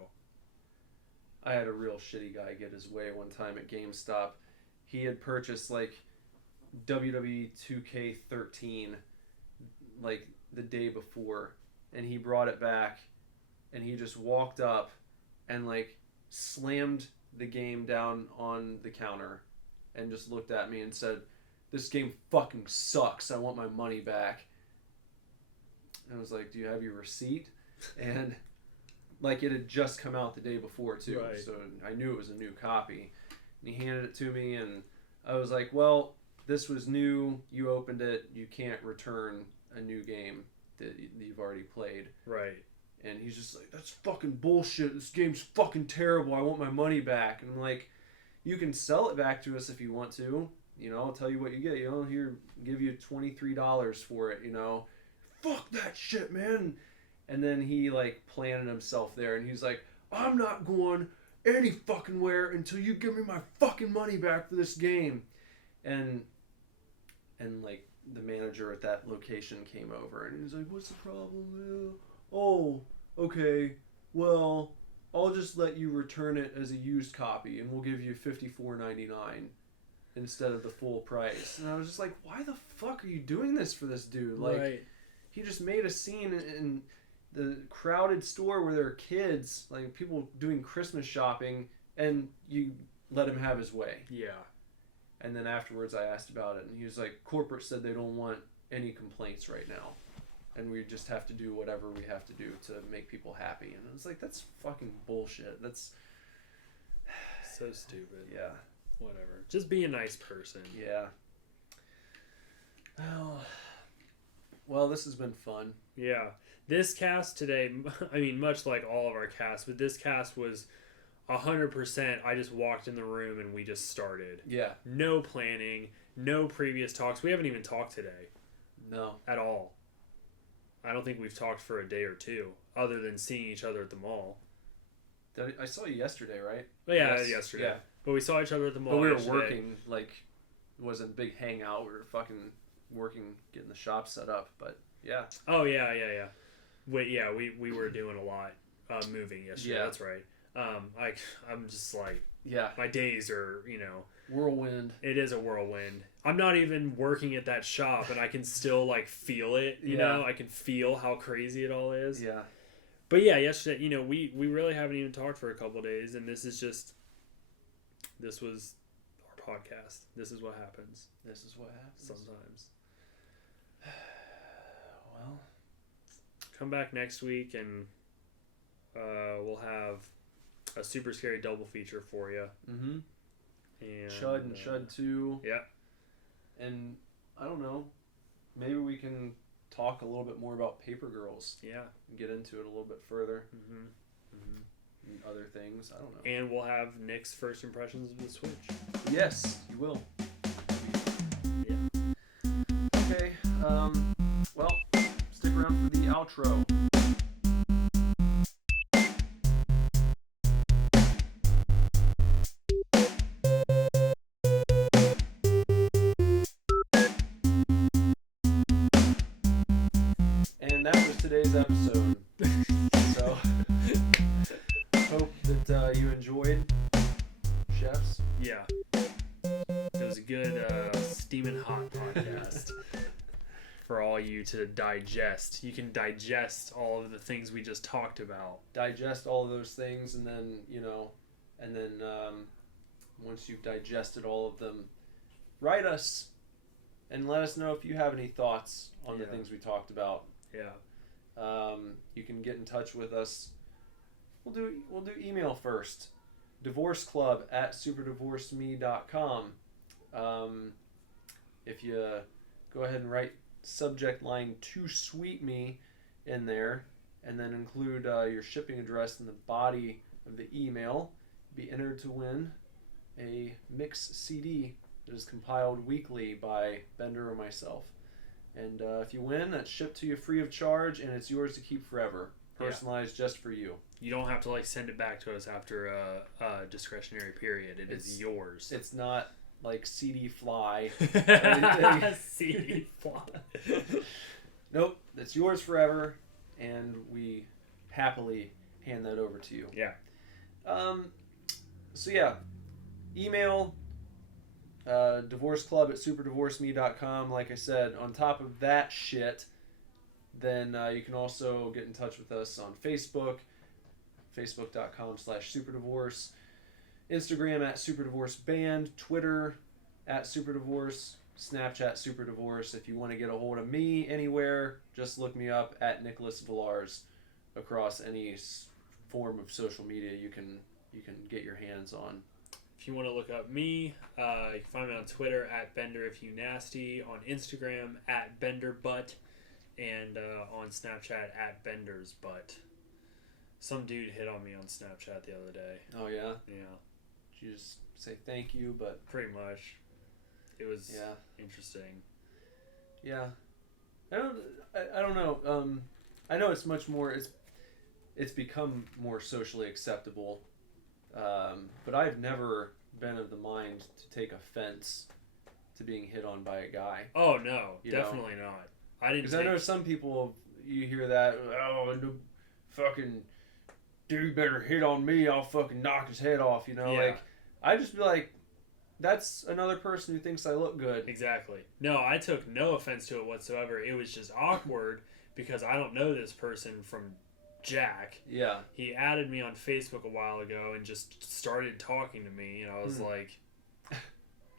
I had a real shitty guy get his way one time at GameStop. He had purchased like WWE 2K13 like the day before, and he brought it back, and he just walked up and like slammed the game down on the counter and just looked at me and said, "This game fucking sucks. I want my money back." And I was like, "Do you have your receipt?" And like it had just come out the day before too, right. So I knew it was a new copy. And he handed it to me, and I was like, "Well, this was new. You opened it. You can't return a new game that you've already played." Right. And he's just like, "That's fucking bullshit. This game's fucking terrible. I want my money back." And I'm like, "You can sell it back to us if you want to. You know, I'll tell you what you get. You know, here, give you $23 for it. You know, fuck that shit, man." And then he like planted himself there, and he's like, "I'm not going any fucking where until you give me my fucking money back for this game." And like the manager at that location came over, and he's like, "What's the problem?" "Oh, okay. Well, I'll just let you return it as a used copy, and we'll give you $54.99 instead of the full price." And I was just like, "Why the fuck are you doing this for this dude?" Like, right. He just made a scene in the crowded store where there are kids, like people doing Christmas shopping, and you let him have his way. Yeah. And then afterwards I asked about it, and he was like, "Corporate said they don't want any complaints right now, and we just have to do whatever we have to do to make people happy." And I was like, "That's fucking bullshit. That's so stupid." Yeah. Whatever. Just be a nice person. Yeah. Well, this has been fun. Yeah. This cast today, I mean, much like all of our casts, but this cast was 100%. I just walked in the room and we just started. Yeah. No planning, no previous talks. We haven't even talked today. No. At all. I don't think we've talked for a day or two, other than seeing each other at the mall. I saw you yesterday, right? But yeah, Yes. yesterday. Yeah. But we saw each other at the mall. But we were yesterday. working, like, it wasn't a big hangout. We were fucking working, getting the shop set up. But yeah. Oh yeah. We were doing a lot moving yesterday. Yeah. That's right. I'm just like, Yeah. my days are, Whirlwind. it is a whirlwind. I'm not even working at that shop, and I can still like feel it. You know, I can feel how crazy it all is. Yeah. But yeah, yesterday, we really haven't even talked for a couple of days, and this was our podcast. This is what happens. This is what happens Sometimes. Well, Come back next week, and we'll have a super scary double feature for you. mm-hmm. And Chud and Chud 2. Yeah. And I don't know, maybe we can talk a little bit more about Paper Girls. Yeah. And get into it a little bit further. Mm-hmm. And other things. I don't know. And we'll have Nick's first impressions of the Switch. Yes, you will. Yeah. Okay. Well, stick around for the outro. And that was today's episode. So, hope that you enjoyed, chefs. Yeah. It was a good steaming hot podcast for all you to digest. You can digest all of the things we just talked about. Digest all of those things, and then, once you've digested all of them, write us and let us know if you have any thoughts on the Yeah. things we talked about. Yeah. You can get in touch with us. We'll do email first. divorceclub@superdivorceme.com. If you go ahead and write subject line "to sweet me" in there, and then include your shipping address in the body of the email, be entered to win a mix CD that is compiled weekly by Bender or myself. And if you win, that's shipped to you free of charge, and it's yours to keep forever. Personalized just for you. You don't have to send it back to us after a discretionary period. It's yours. It's not like CD fly. CD fly. Nope, it's yours forever, and we happily hand that over to you. Yeah. So yeah, email divorceclub@superdivorceme.com. Like I said, on top of that shit, then you can also get in touch with us on Facebook, facebook.com/superdivorce, Instagram @superdivorceband, Twitter @superdivorce, Snapchat superdivorce. If you want to get a hold of me anywhere, just look me up @Nicholas Villars across any form of social media you can get your hands on. If you want to look up me, you can find me on Twitter @BenderIfYouNasty, on Instagram @BenderButt, and on Snapchat @BendersButt. Some dude hit on me on Snapchat the other day. Oh yeah? Yeah. Did you just say thank you, but... Pretty much. It was Yeah. interesting. Yeah. I don't know. I know it's much more... It's become more socially acceptable. But I've never been of the mind to take offense to being hit on by a guy. Oh, no. You Definitely not. I didn't Because I know some people, you hear that, oh, the fucking dude better hit on me, I'll fucking knock his head off, Yeah. Like, I just be like, that's another person who thinks I look good. Exactly. No, I took no offense to it whatsoever. It was just awkward because I don't know this person from Jack. Yeah. He added me on Facebook a while ago and just started talking to me, and I was like,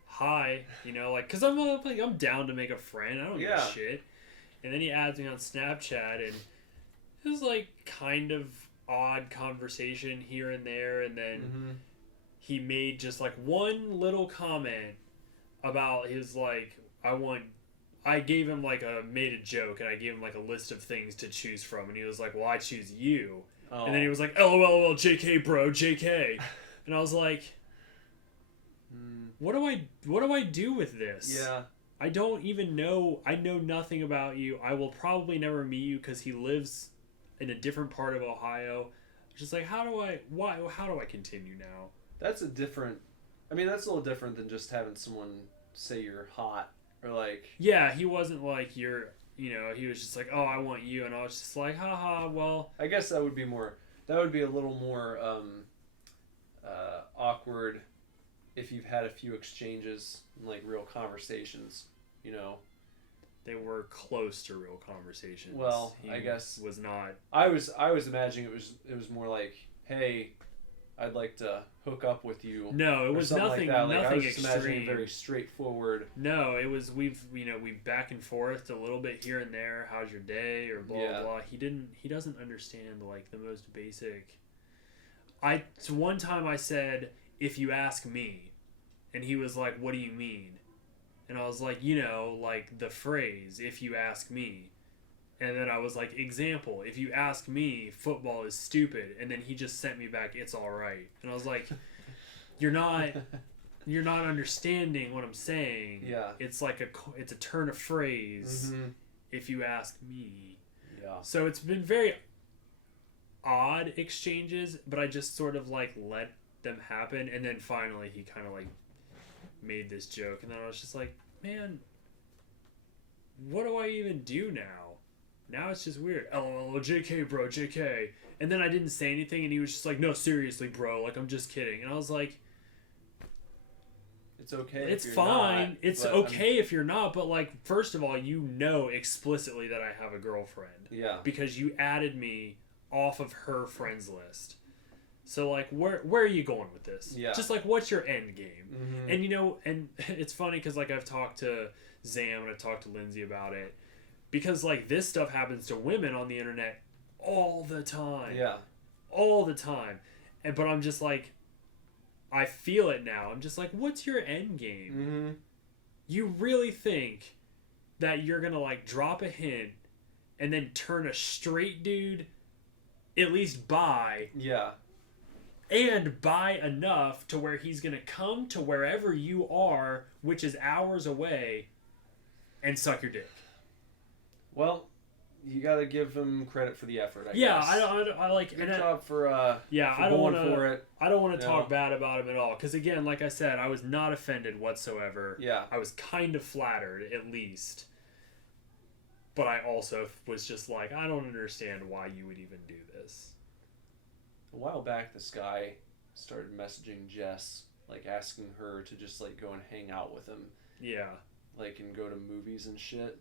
hi, because I'm down to make a friend. I don't give a shit. And then he adds me on Snapchat, and it was kind of odd conversation here and there, and then he made just one little comment about his I gave him made a joke, and I gave him a list of things to choose from, and he was like, well, I choose you. Oh. And then he was like, LOL, JK, bro, JK. And I was like, what do I do with this? Yeah. I don't even know. I know nothing about you. I will probably never meet you because he lives in a different part of Ohio. Just how do I continue now? That's that's a little different than just having someone say you're hot or Yeah, he wasn't you're, he was just oh, I want you, and I was just haha, well. I guess that would be a little more awkward if you've had a few exchanges and real conversations, They were close to real conversations. Well, He I guess was not. I was imagining it was more hey, I'd like to hook up with you. No, it was nothing. Like that. Nothing I was just extreme. imagining very straightforward. No, it was we've back and forth a little bit here and there. How's your day or blah blah. He doesn't understand the most basic. One time I said, if you ask me, and he was like, what do you mean? And I was like, the phrase, if you ask me. And then I was like, example, if you ask me, football is stupid. And then he just sent me back, it's all right. And I was like, you're not you're not understanding what I'm saying. Yeah. It's like it's a turn of phrase, Mhm. if you ask me. Yeah. So it's been very odd exchanges, but I just sort of like let them happen, and then finally he kind of like made this joke, and then I was just like, man, what do I even do now? Now it's just weird. LOL, JK, bro, JK. And then I didn't say anything, and he was just like, no, seriously, bro, like, I'm just kidding. And I was like, It's okay. it's if you're fine. not, It's but, okay if you're not, but, like, first of all, you know explicitly that I have a girlfriend. Yeah. Because you added me off of her friends list. So, like, where are you going with this? Yeah. Just, like, what's your end game? Mhm. And, you know, and it's funny because, like, I've talked to Zam and I've talked to Lindsay about it. Because, like, this stuff happens to women on the internet all the time. Yeah. All the time. But I'm just like, I feel it now. I'm just like, what's your end game? Mm-hmm. You really think that you're going to, like, drop a hint and then turn a straight dude at least bi, Yeah. and bi enough to where he's going to come to wherever you are, which is hours away, and suck your dick. Well, you got to give him credit for the effort, I Yeah, guess. I like... Good and job for yeah, for I don't going want for to... it. I don't want to Yeah. talk bad about him at all. Because, again, like I said, I was not offended whatsoever. Yeah. I was kind of flattered, at least. But I also was just like, I don't understand why you would even do this. A while back, this guy started messaging Jess, like asking her to just like go and hang out with him, Yeah. like and go to movies and shit.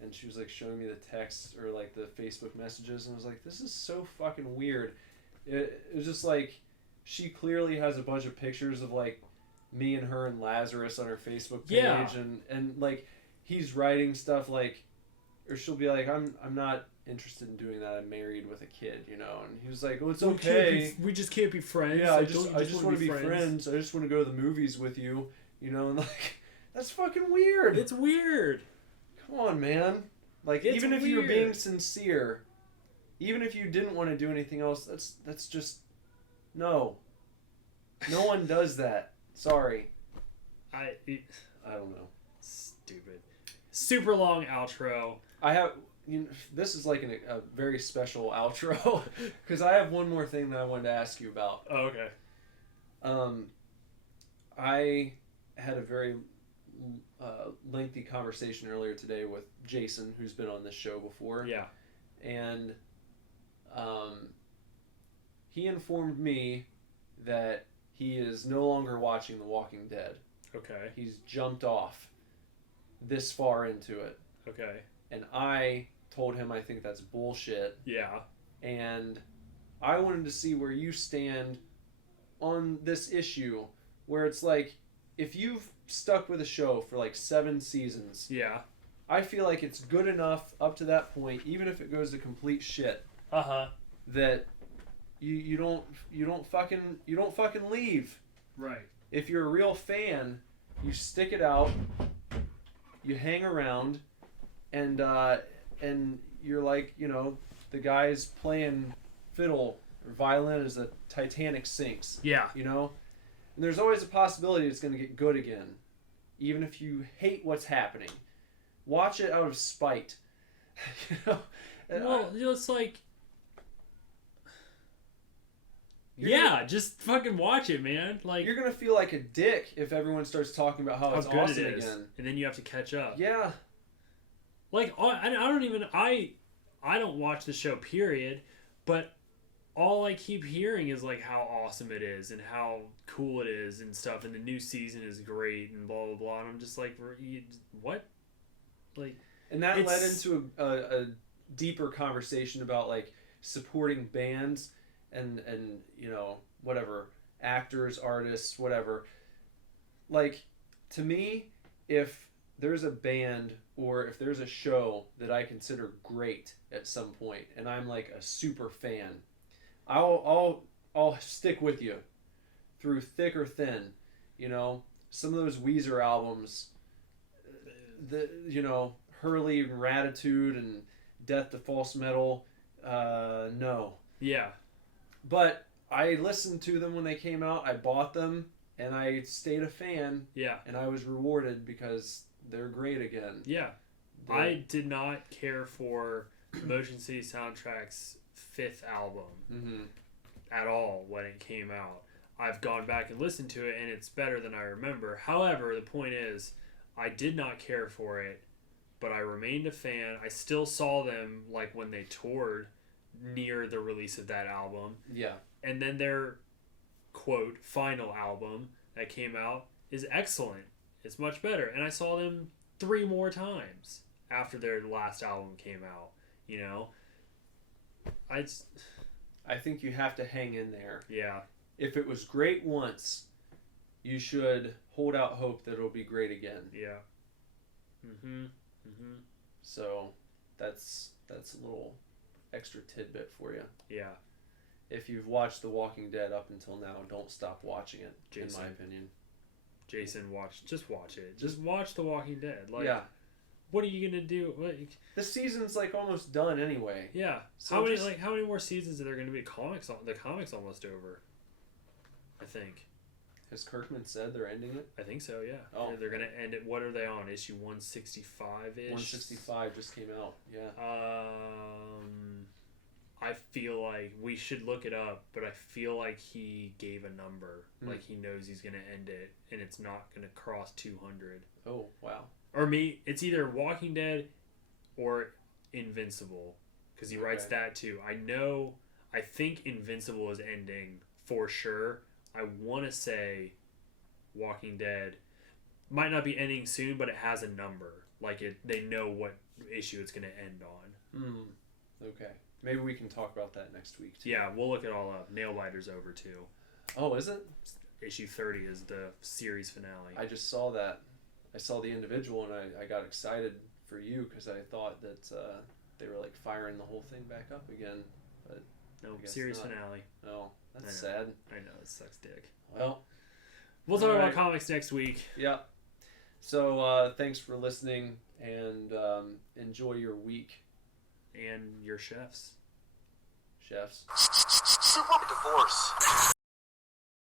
And she was like showing me the texts or like the Facebook messages, and I was like, this is so fucking weird. It was just like, she clearly has a bunch of pictures of like me and her and Lazarus on her Facebook page, Yeah. and like he's writing stuff like, or she'll be like, I'm not interested in doing that. I'm married with a kid, you know. And he was like, oh, it's okay. We just can't be friends. Yeah, Like, I don't you just want to be friends. I just want to go to the movies with you, you know. And like, that's fucking weird. It's weird. Come on, man. Like, It's even if you were being weird. sincere, even if you didn't want to do anything else, that's just no. No one does that. Sorry. I don't know. Stupid. Super long outro. I have. This is like a very special outro because I have one more thing that I wanted to ask you about. Oh, okay. I had a very lengthy conversation earlier today with Jason, who's been on this show before. Yeah. And he informed me that he is no longer watching The Walking Dead. Okay. He's jumped off this far into it. Okay. And I told him I think that's bullshit. Yeah. And I wanted to see where you stand on this issue, where it's like, if you've stuck with a show for like 7 seasons, Yeah. I feel like it's good enough up to that point, even if it goes to complete shit, Uh-huh. that you don't fucking leave. Right. If you're a real fan, you stick it out, you hang around, and you're like, you know, the guy's playing fiddle or violin as the Titanic sinks. Yeah. You know? And there's always a possibility it's going to get good again, even if you hate what's happening. Watch it out of spite. You know? And Well, it's like... You're Yeah, just fucking watch it, man. Like, you're going to feel like a dick if everyone starts talking about how how it's good awesome it is. again. And then you have to catch up. Yeah. Like, I don't even... I don't watch the show, period. But all I keep hearing is, like, how awesome it is and how cool it is and stuff. And the new season is great and blah, blah, blah. And I'm just like, what? Like... And that It's- led into a deeper conversation about like supporting bands and you know, whatever, actors, artists, whatever. Like, to me, if there's a band or if there's a show that I consider great at some point and I'm like a super fan, I'll stick with you through thick or thin. You know, some of those Weezer albums, you know, Hurley and Ratitude and Death to False Metal, no. Yeah. But I listened to them when they came out. I bought them. and I stayed a fan, Yeah. and I was rewarded because they're great again. Yeah. I did not care for Motion City Soundtrack's 5th album at all when it came out. I've gone back and listened to it, and it's better than I remember. However, the point is, I did not care for it, but I remained a fan. I still saw them like when they toured near the release of that album. Yeah. And then their, quote, final album that came out is excellent. It's much better. And I saw them 3 more times after their last album came out, you know? I think you have to hang in there. Yeah. If it was great once, you should hold out hope that it'll be great again. Yeah. So that's a little extra tidbit for you. Yeah. If you've watched The Walking Dead up until now, don't stop watching it, Jason. in my opinion. Jason, just watch it. Just watch The Walking Dead. Like, yeah. What are you gonna do? The season's like almost done anyway. Yeah. So how many more seasons are there gonna be? The comics almost over. I think. Has Kirkman said they're ending it? I think so. Yeah. Oh. They're gonna end it. What are they on? Issue 165-ish. 165 just came out. Yeah. I feel like we should look it up, but I feel like he gave a number. Like he knows he's gonna end it, and it's not gonna cross 200. Oh wow. Or it's either Walking Dead or Invincible, because he writes that too. I think Invincible is ending for sure. I want to say Walking Dead might not be ending soon, but it has a number. Like they know what issue it's going to end on. Okay. Maybe we can talk about that next week too. Yeah, we'll look it all up. Nailbiter's over too. Oh, is it? Issue 30 is the series finale. I just saw that. I saw the individual and I got excited for you because I thought that they were like firing the whole thing back up again. But no, I guess series not. finale. Oh, that's sad. I know, it sucks dick. Well, we'll talk about comics next week. Yeah. So thanks for listening and enjoy your week. And your chefs. Chefs. Super divorce.